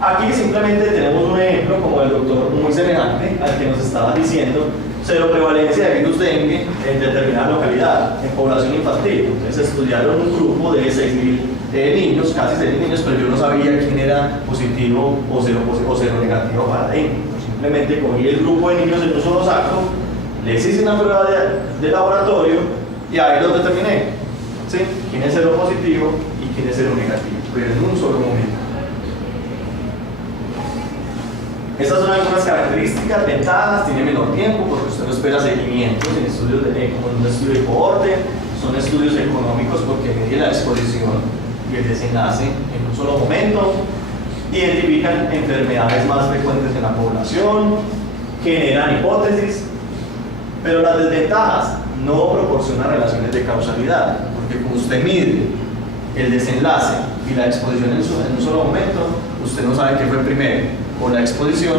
Aquí simplemente tenemos un ejemplo como el doctor muy semejante al que nos estaba diciendo cero prevalencia de virus dengue en determinada localidad, en población infantil. Entonces estudiaron un grupo de 6.000 niños, casi 6.000 niños, pero yo no sabía quién era positivo o cero negativo para dengue. Simplemente cogí el grupo de niños en un solo saco, les hice una prueba de laboratorio y ahí lo determiné. ¿Sí? ¿Quién es cero positivo y quién es cero negativo? Pero en un solo momento. Estas son algunas características, ventajas, tiene menor tiempo porque usted no espera seguimientos en estudios como un estudio de cohorte, son estudios económicos porque mide la exposición y el desenlace en un solo momento, identifican enfermedades más frecuentes en la población, generan hipótesis, pero las desventajas no proporcionan relaciones de causalidad, porque como usted mide el desenlace y la exposición en un solo momento, usted no sabe qué fue primero, o la exposición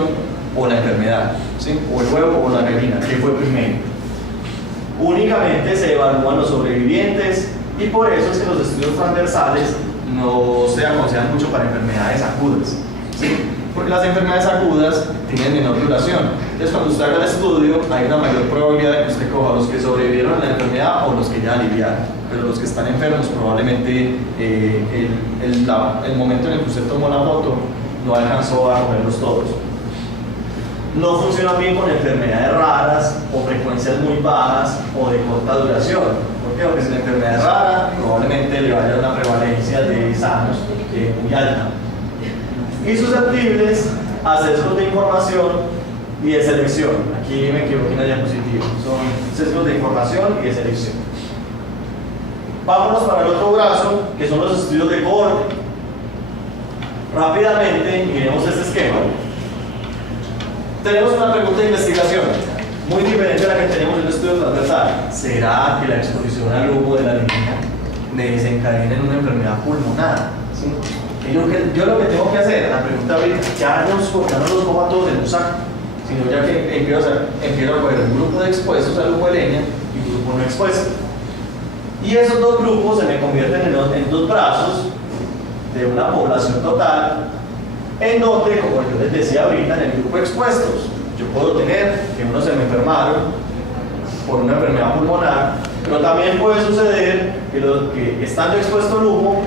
o la enfermedad, ¿sí? O el huevo o la gallina, ¿qué fue primero? Únicamente se evalúan los sobrevivientes y por eso es que los estudios transversales no se aconsejan mucho para enfermedades agudas, ¿sí? Porque las enfermedades agudas tienen menor duración. Entonces cuando usted haga el estudio hay una mayor probabilidad de que usted coja los que sobrevivieron a la enfermedad o los que ya aliviaron. Pero los que están enfermos probablemente el momento en el que usted tomó la foto no alcanzó a comerlos todos. No funcionan bien con enfermedades raras o frecuencias muy bajas o de corta duración. ¿Por qué? Porque si la enfermedad es rara, probablemente le vaya a una prevalencia de sanos muy alta. Y susceptibles a sesgos de información y de selección. Aquí me equivoqué en la diapositiva. Son sesgos de información y de selección. Vámonos para el otro brazo, que son los estudios de cohorte. Rápidamente miremos este esquema. Tenemos una pregunta de investigación muy diferente a la que tenemos en el estudio transversal. ¿Será que la exposición al humo de la niña me desencadena en una enfermedad pulmonar? ¿Sí? Yo lo que tengo que hacer, la pregunta ahorita, ya no los cojo a todos en un saco, sino ya que empiezo a coger un grupo de expuestos al humo de leña y un grupo no expuesto. Y esos dos grupos se me convierten en dos brazos de una población total, en donde, como yo les decía ahorita, en el grupo expuestos, yo puedo tener que unos se me enfermaron por una enfermedad pulmonar, pero también puede suceder que los que estando expuestos al humo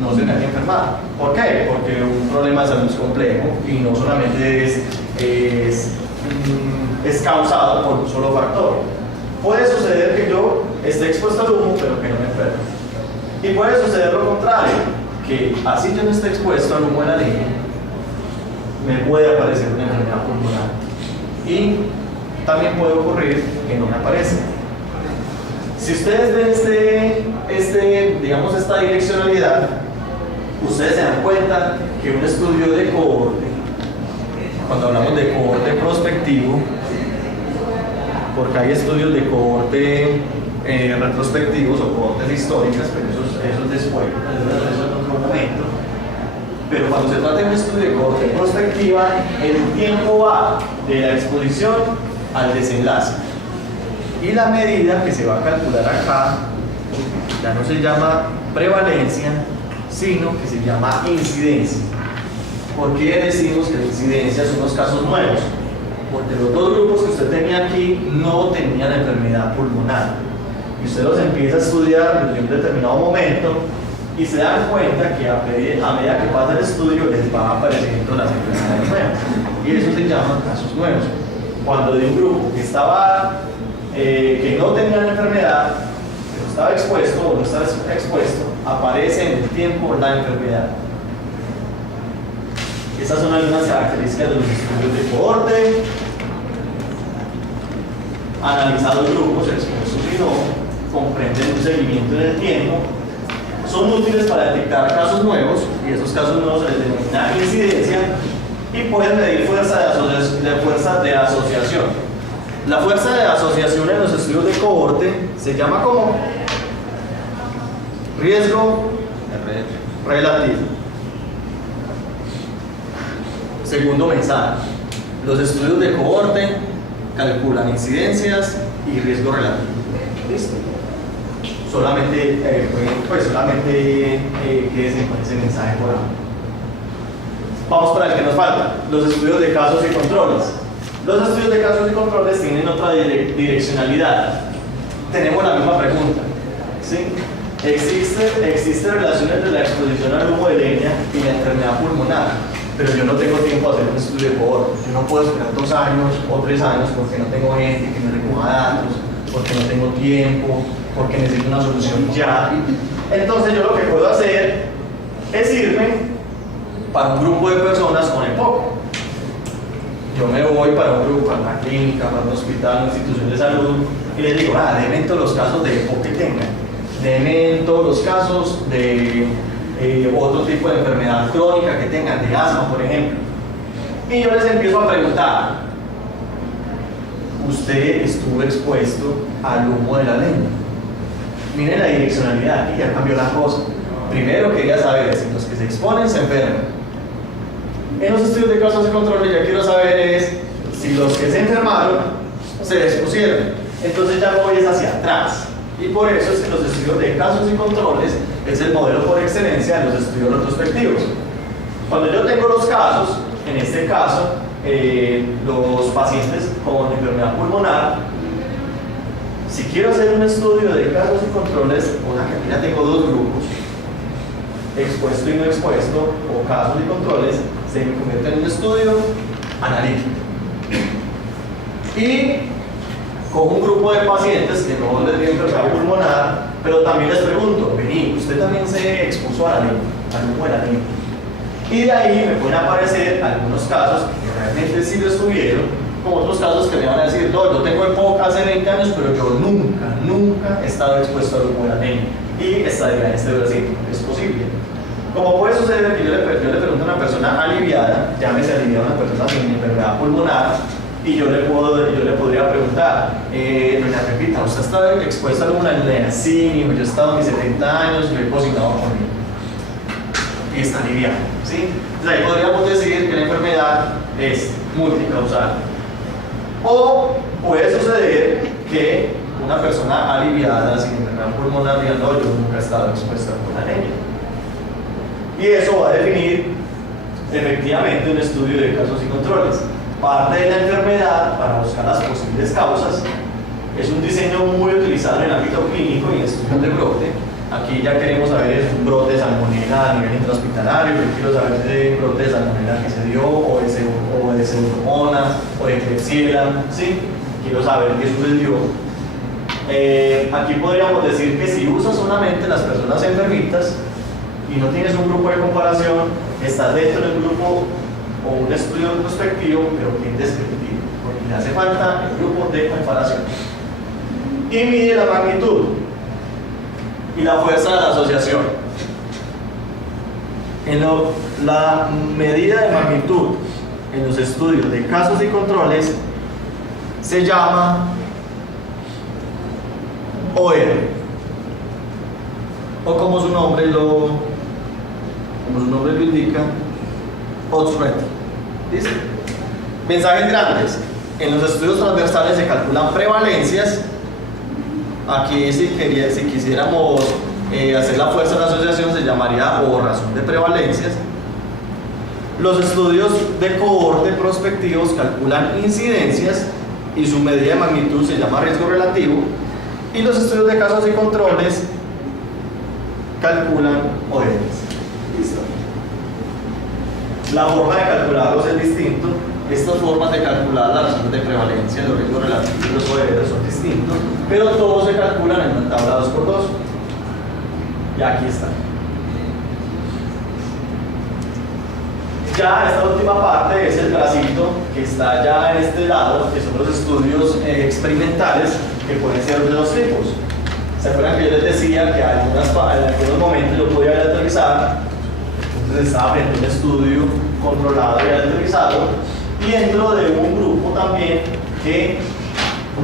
no se me han enfermado. ¿Por qué? Porque un problema de salud es complejo y no solamente es causado por un solo factor. Puede suceder que yo esté expuesto al humo, pero que no me enferme. Y puede suceder lo contrario, que así yo no esté expuesto al humo de la leña, me puede aparecer una enfermedad pulmonar. Y también puede ocurrir que no me aparece. Si ustedes ven digamos esta direccionalidad, ustedes se dan cuenta que un estudio de cohorte, cuando hablamos de cohorte prospectivo, porque hay estudios de cohorte retrospectivos o cohortes históricas, pero eso es después, eso es en otro momento. Pero cuando se trata de un estudio de cohorte prospectiva, el tiempo va de la exposición al desenlace. Y la medida que se va a calcular acá ya no se llama prevalencia, sino que se llama incidencia. ¿Por qué decimos que la incidencia son los casos nuevos? Porque los dos grupos que usted tenía aquí no tenían enfermedad pulmonar. Y usted los empieza a estudiar desde un determinado momento y se dan cuenta que a medida que pasa el estudio les van apareciendo las enfermedades nuevas. Y eso se llama casos nuevos. Cuando de un grupo que que no tenía la enfermedad, pero estaba expuesto o no estaba expuesto, aparece en el tiempo la enfermedad. Estas son algunas características de los estudios de cohorte. Analizados grupos expuestos y no, comprenden un seguimiento en el tiempo, son útiles para detectar casos nuevos, y esos casos nuevos se les denomina incidencia, y pueden medir fuerza de asociación. La fuerza de asociación en los estudios de cohorte se llama como riesgo relativo. Segundo mensaje: los estudios de cohorte calculan incidencias y riesgo relativo. ¿Listo? Solamente quédense con ese mensaje por ahora. Vamos para el que nos falta, los estudios de casos y controles. Los estudios de casos y controles tienen otra direccionalidad. Tenemos la misma pregunta, ¿sí? ¿Existe relación entre la exposición al humo de leña y la enfermedad pulmonar? Pero yo no tengo tiempo de hacer un estudio de cohorte. Yo no puedo esperar 2 años o 3 años porque no tengo gente que me recoja datos, porque no tengo tiempo, porque necesito una solución ya. Entonces yo lo que puedo hacer es irme para un grupo de personas con EPOC. Yo me voy para un grupo, para una clínica, para un hospital, una institución de salud, y les digo, denme todos los casos de EPOC que tengan. Denme todos los casos de otro tipo de enfermedad crónica que tengan, de asma, por ejemplo. Y yo les empiezo a preguntar, ¿usted estuvo expuesto al humo de la leña? Miren la direccionalidad, y ya cambió la cosa. Primero quería saber si los que se exponen se enferman. En los estudios de casos y controles ya quiero saber es si los que se enfermaron se expusieron. Entonces ya no voy hacia atrás. Y por eso es que los estudios de casos y controles es el modelo por excelencia de los estudios retrospectivos. Cuando yo tengo los casos, en este caso, los pacientes con enfermedad pulmonar, si quiero hacer un estudio de casos y controles, aquí ya tengo 2 grupos, expuesto y no expuesto, o casos y controles, se convierte en un estudio analítico. Y con un grupo de pacientes que no les dio enfermedad pulmonar, pero también les pregunto, vení, usted también se expuso a la leña, al humo de la leña. Y de ahí me pueden aparecer algunos casos que realmente sí lo estuvieron, como otros casos que me van a decir, no, yo tengo EPOC hace 20 años, pero yo nunca he estado expuesto al humo de la leña. Y estaría en este versículo, es posible. Como puede suceder que yo le pregunto a una persona aliviada, llámese aliviada a una persona sin enfermedad pulmonar, y yo le podría preguntar, doña Pepita, ¿usted ha estado expuesta a alguna leña? Sí, mijo, yo he estado a mis 70 años, yo he cocinado conmigo. Y está aliviada, ¿sí? Entonces ahí podríamos decir que la enfermedad es multicausal. O puede suceder que una persona aliviada sin enfermedad pulmonar diga, no, yo nunca he estado expuesta a una leña. Y eso va a definir efectivamente un estudio de casos y controles. Parte de la enfermedad, para buscar las posibles causas, es un diseño muy utilizado en el ámbito clínico y en estudios de brote. Aquí ya queremos saber es un brote de salmonela a nivel intrahospitalario, yo quiero saber de brote de salmonela que se dio, o de pseudomonas, o de Klebsiella, ¿sí? Quiero saber qué sucedió. Aquí podríamos decir que si usas solamente las personas enfermitas y no tienes un grupo de comparación, estás dentro del grupo o un estudio retrospectivo, pero que es descriptivo, porque le hace falta el grupo de comparación. Y mide la magnitud y la fuerza de la asociación. La medida de magnitud en los estudios de casos y controles se llama OR, o como su nombre lo indica, odds ratio. ¿Listo? Mensajes grandes. En los estudios transversales se calculan prevalencias. Aquí si quisiéramos hacer la fuerza de la asociación se llamaría o razón de prevalencias. Los estudios de cohorte prospectivos calculan incidencias y su medida de magnitud se llama riesgo relativo. Y los estudios de casos y controles calculan ORs. ¿Listo? La forma de calcularlos es distinto. Estas formas de calcular las razones de prevalencia, los riesgos relativos y los ORs son distintos, pero todos se calculan en una tabla 2×2. Y aquí está. Ya esta última parte es el bracito que está ya en este lado, que son los estudios experimentales, que pueden ser de 2 tipos. ¿Se acuerdan que yo les decía que en algunos momentos yo podía aleatorizar? Entonces estaba frente a un estudio controlado y aleatorizado, y dentro de un grupo también que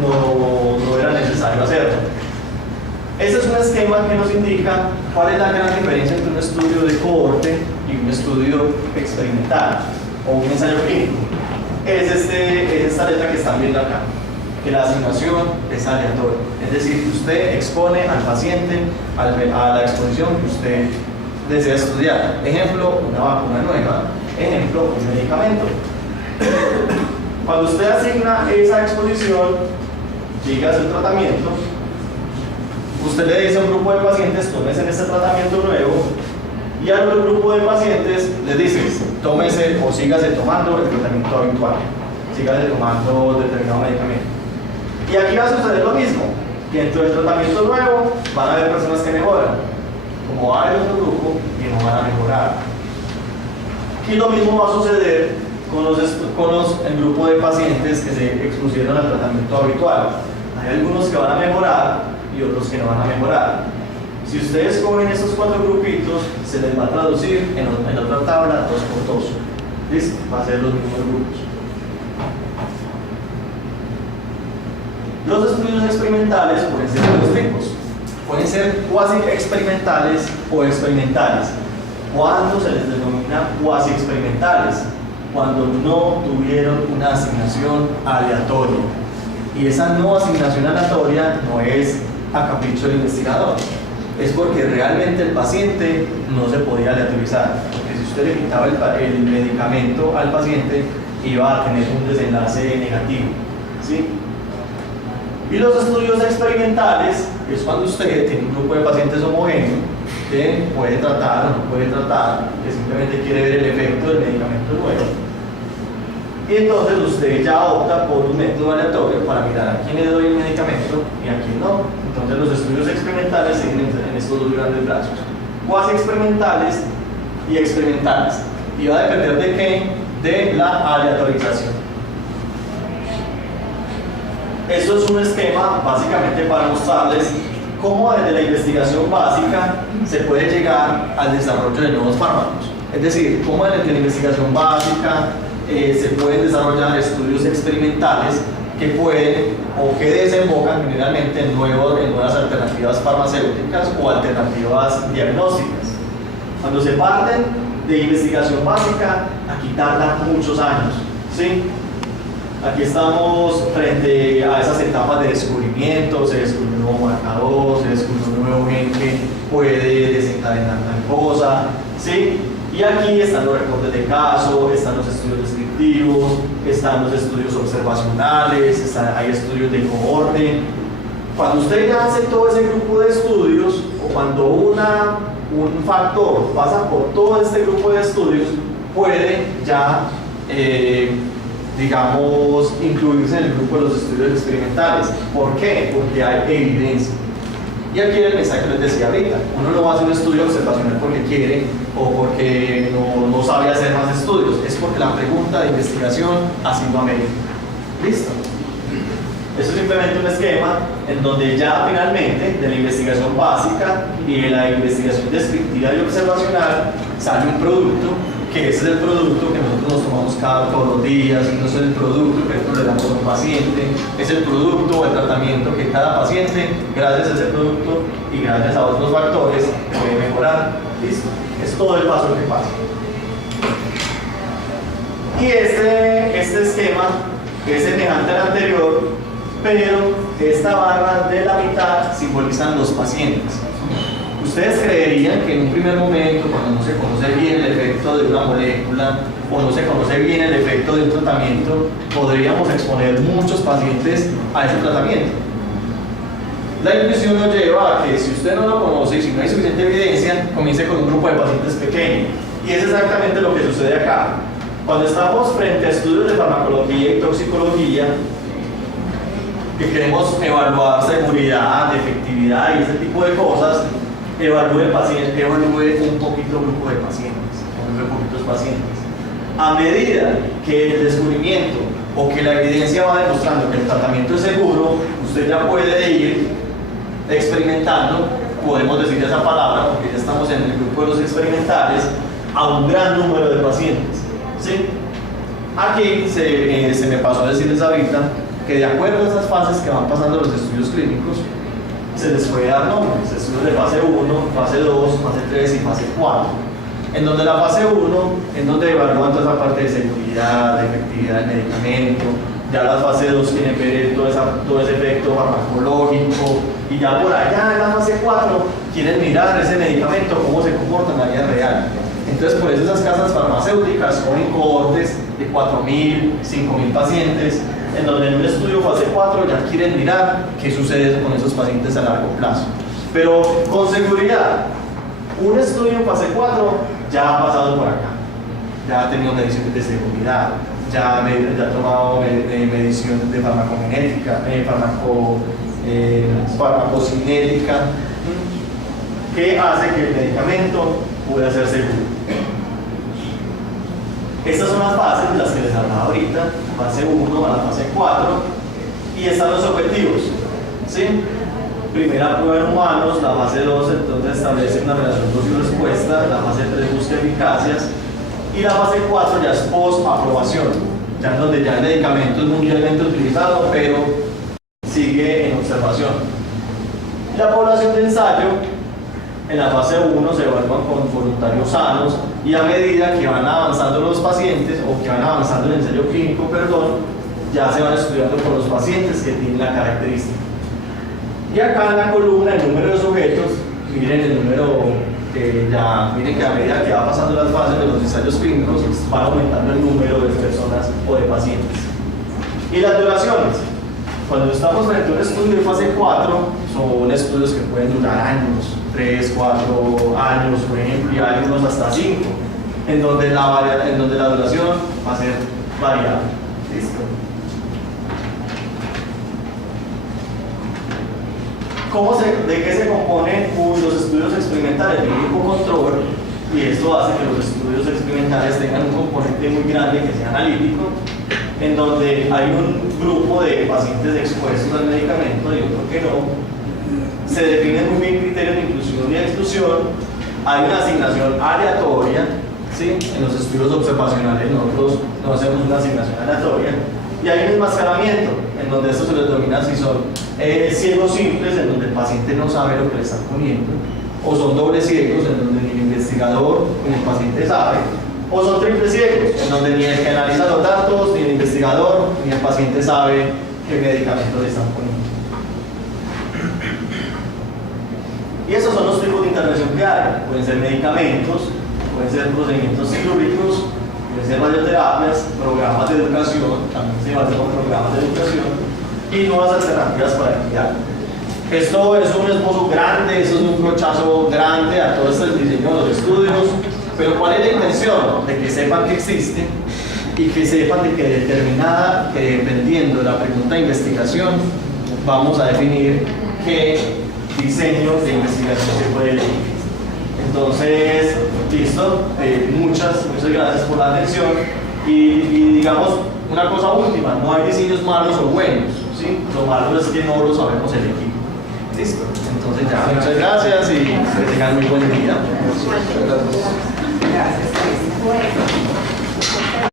no era necesario hacerlo. Ese es un esquema que nos indica cuál es la gran diferencia entre un estudio de cohorte y un estudio experimental o un ensayo clínico. Es esta letra que están viendo acá, que la asignación es aleatoria, es decir, que usted expone al paciente a la exposición que usted desea estudiar. Ejemplo, una vacuna nueva, ejemplo, un medicamento. Cuando usted asigna esa exposición, llega a su tratamiento, usted le dice a un grupo de pacientes, tómese este tratamiento nuevo, y al otro grupo de pacientes les dices, tómese o sígase tomando el tratamiento habitual, sígase tomando determinado medicamento. Y aquí va a suceder lo mismo, que dentro del tratamiento nuevo van a haber personas que mejoran, como va a haber otro grupo que no van a mejorar. Y lo mismo va a suceder con el grupo de pacientes que se expusieron al tratamiento habitual. Hay algunos que van a mejorar y otros que no van a mejorar. Si ustedes cogen esos 4 grupitos, se les va a traducir en otra tabla 2 por 2. ¿Listo? Va a ser los mismos grupos. Los estudios experimentales pueden ser de dos tipos. Pueden ser cuasi experimentales o experimentales. ¿Cuándo se les denomina cuasi experimentales? Cuando no tuvieron una asignación aleatoria. Y esa no asignación aleatoria no es a capricho del investigador, es porque realmente el paciente no se podía aleatorizar. Porque si usted le quitaba el medicamento al paciente, iba a tener un desenlace negativo, ¿sí? Y los estudios experimentales es cuando usted tiene un grupo de pacientes homogéneo que puede tratar o no puede tratar, que simplemente quiere ver el efecto del medicamento nuevo. Y entonces usted ya opta por un método aleatorio para mirar a quién le doy el medicamento y a quién no. Entonces los estudios experimentales siguen en estos dos grandes brazos, cuasi experimentales y experimentales. Y va a depender de qué, de la aleatorización. Esto es un esquema básicamente para mostrarles cómo desde la investigación básica se puede llegar al desarrollo de nuevos fármacos. Es decir, cómo desde la investigación básica se pueden desarrollar estudios experimentales que pueden o que desembocan generalmente en nuevas alternativas farmacéuticas o alternativas diagnósticas. Cuando se parten de investigación básica, aquí tardan muchos años, ¿sí? Aquí estamos frente a esas etapas de descubrimiento, se descubre un nuevo marcador, se descubre un nuevo gen que puede desencadenar tal cosa, ¿sí? Y aquí están los reportes de caso, están los estudios descriptivos, están los estudios observacionales, hay estudios de cohorte. Cuando usted ya hace todo ese grupo de estudios, o cuando un factor pasa por todo este grupo de estudios, puede ya, digamos, incluirse en el grupo de los estudios experimentales. ¿Por qué? Porque hay evidencia. Y aquí el mensaje que les decía ahorita, uno no va a hacer un estudio observacional porque quiere o porque no sabe hacer más estudios, es porque la pregunta de investigación así lo amerita. ¿Listo? Eso es simplemente un esquema en donde ya finalmente de la investigación básica y de la investigación descriptiva y observacional sale un producto, que ese es el producto que nosotros nos tomamos todos los días, no es el producto que nosotros le damos a un paciente, es el producto o el tratamiento que cada paciente, gracias a ese producto y gracias a otros factores, puede mejorar. ¿Listo? Es todo el paso que pasa. Y este esquema es semejante al anterior, pero esta barra de la mitad simbolizan los pacientes. ¿Ustedes creerían que en un primer momento, cuando no se conoce bien el efecto de una molécula o no se conoce bien el efecto de un tratamiento, podríamos exponer muchos pacientes a ese tratamiento? La intuición nos lleva a que si usted no lo conoce y si no hay suficiente evidencia, comience con un grupo de pacientes pequeño. Y es exactamente lo que sucede acá. Cuando estamos frente a estudios de farmacología y toxicología, que queremos evaluar seguridad, efectividad y ese tipo de cosas, evalúe un poquito grupo de pacientes, o muy poquitos pacientes. A medida que el descubrimiento o que la evidencia va demostrando que el tratamiento es seguro, usted ya puede ir experimentando, podemos decir esa palabra porque ya estamos en el grupo de los experimentales, a un gran número de pacientes, ¿sí? Aquí se me pasó a decirles ahorita que de acuerdo a esas fases que van pasando los estudios clínicos, se les puede dar nombres, estudios de fase 1, fase 2, fase 3 y fase 4. En donde la fase 1 es donde evalúan toda esa parte de seguridad, de efectividad del medicamento, ya la fase 2 tiene que ver todo ese efecto farmacológico, y ya por allá en la fase 4 quieren mirar ese medicamento, cómo se comporta en la vida real. Entonces, por eso esas casas farmacéuticas ponen cohortes de 4.000, 5.000 pacientes, en donde en un estudio fase 4 ya quieren mirar qué sucede con esos pacientes a largo plazo. Pero con seguridad, un estudio en fase 4 ya ha pasado por acá, ya ha tenido mediciones de seguridad, ya ha tomado mediciones de farmacogenética, farmacocinética, que hace que el medicamento pueda ser seguro. Estas son las fases de las que les hablaba ahorita, fase 1 a la fase 4, y están los objetivos, ¿sí? Primera prueba en humanos, la fase 2 entonces establece una relación dosis-respuesta, la fase 3 busca eficacias, y la fase 4 ya es post-aprobación, ya en donde ya el medicamento es mundialmente utilizado, pero sigue en observación. La población de ensayo, en la fase 1 se evalúan con voluntarios sanos, y a medida que van avanzando los pacientes, o que van avanzando el ensayo clínico, ya se van estudiando por los pacientes que tienen la característica. Y acá en la columna el número de sujetos, miren el número, miren que a medida que va pasando las fases de los ensayos clínicos, va aumentando el número de personas o de pacientes. Y las duraciones. Cuando estamos frente a un estudio de fase 4, son estudios que pueden durar años, 3, 4 años, por ejemplo, y algunos hasta 5, en donde la duración va a ser variable. ¿Listo? ¿De qué se componen los estudios experimentales? De grupo control, y esto hace que los estudios experimentales tengan un componente muy grande que sea analítico, en donde hay un grupo de pacientes expuestos al medicamento y otro que no. Se definen muy bien criterios de inclusión y exclusión. Hay una asignación aleatoria, ¿sí? En los estudios observacionales nosotros no hacemos una asignación aleatoria. Y hay un enmascaramiento, en donde esto se lo denomina si son ciegos simples, en donde el paciente no sabe lo que le están poniendo, o son dobles ciegos, en donde ni el investigador ni el paciente sabe, o son triples ciegos, en donde ni el que analiza los datos, ni el investigador, ni el paciente sabe qué medicamento le están poniendo. Y esos son los tipos de intervención que hay. Pueden ser medicamentos, pueden ser procedimientos quirúrgicos, pueden ser radioterapias, programas de educación, también se basa con programas de educación, y nuevas alternativas para estudiar. Esto es un esbozo grande, eso es un brochazo grande a todo este diseño de los estudios, pero ¿cuál es la intención? De que sepan que existe y que sepan de que dependiendo de la pregunta de investigación, vamos a definir qué diseño de investigación se puede elegir. Entonces, listo, muchas gracias por la atención y digamos una cosa última, no hay diseños malos o buenos, ¿sí? Lo malo es que no lo sabemos elegir. Listo, entonces ya, muchas gracias y que tengan muy buen día.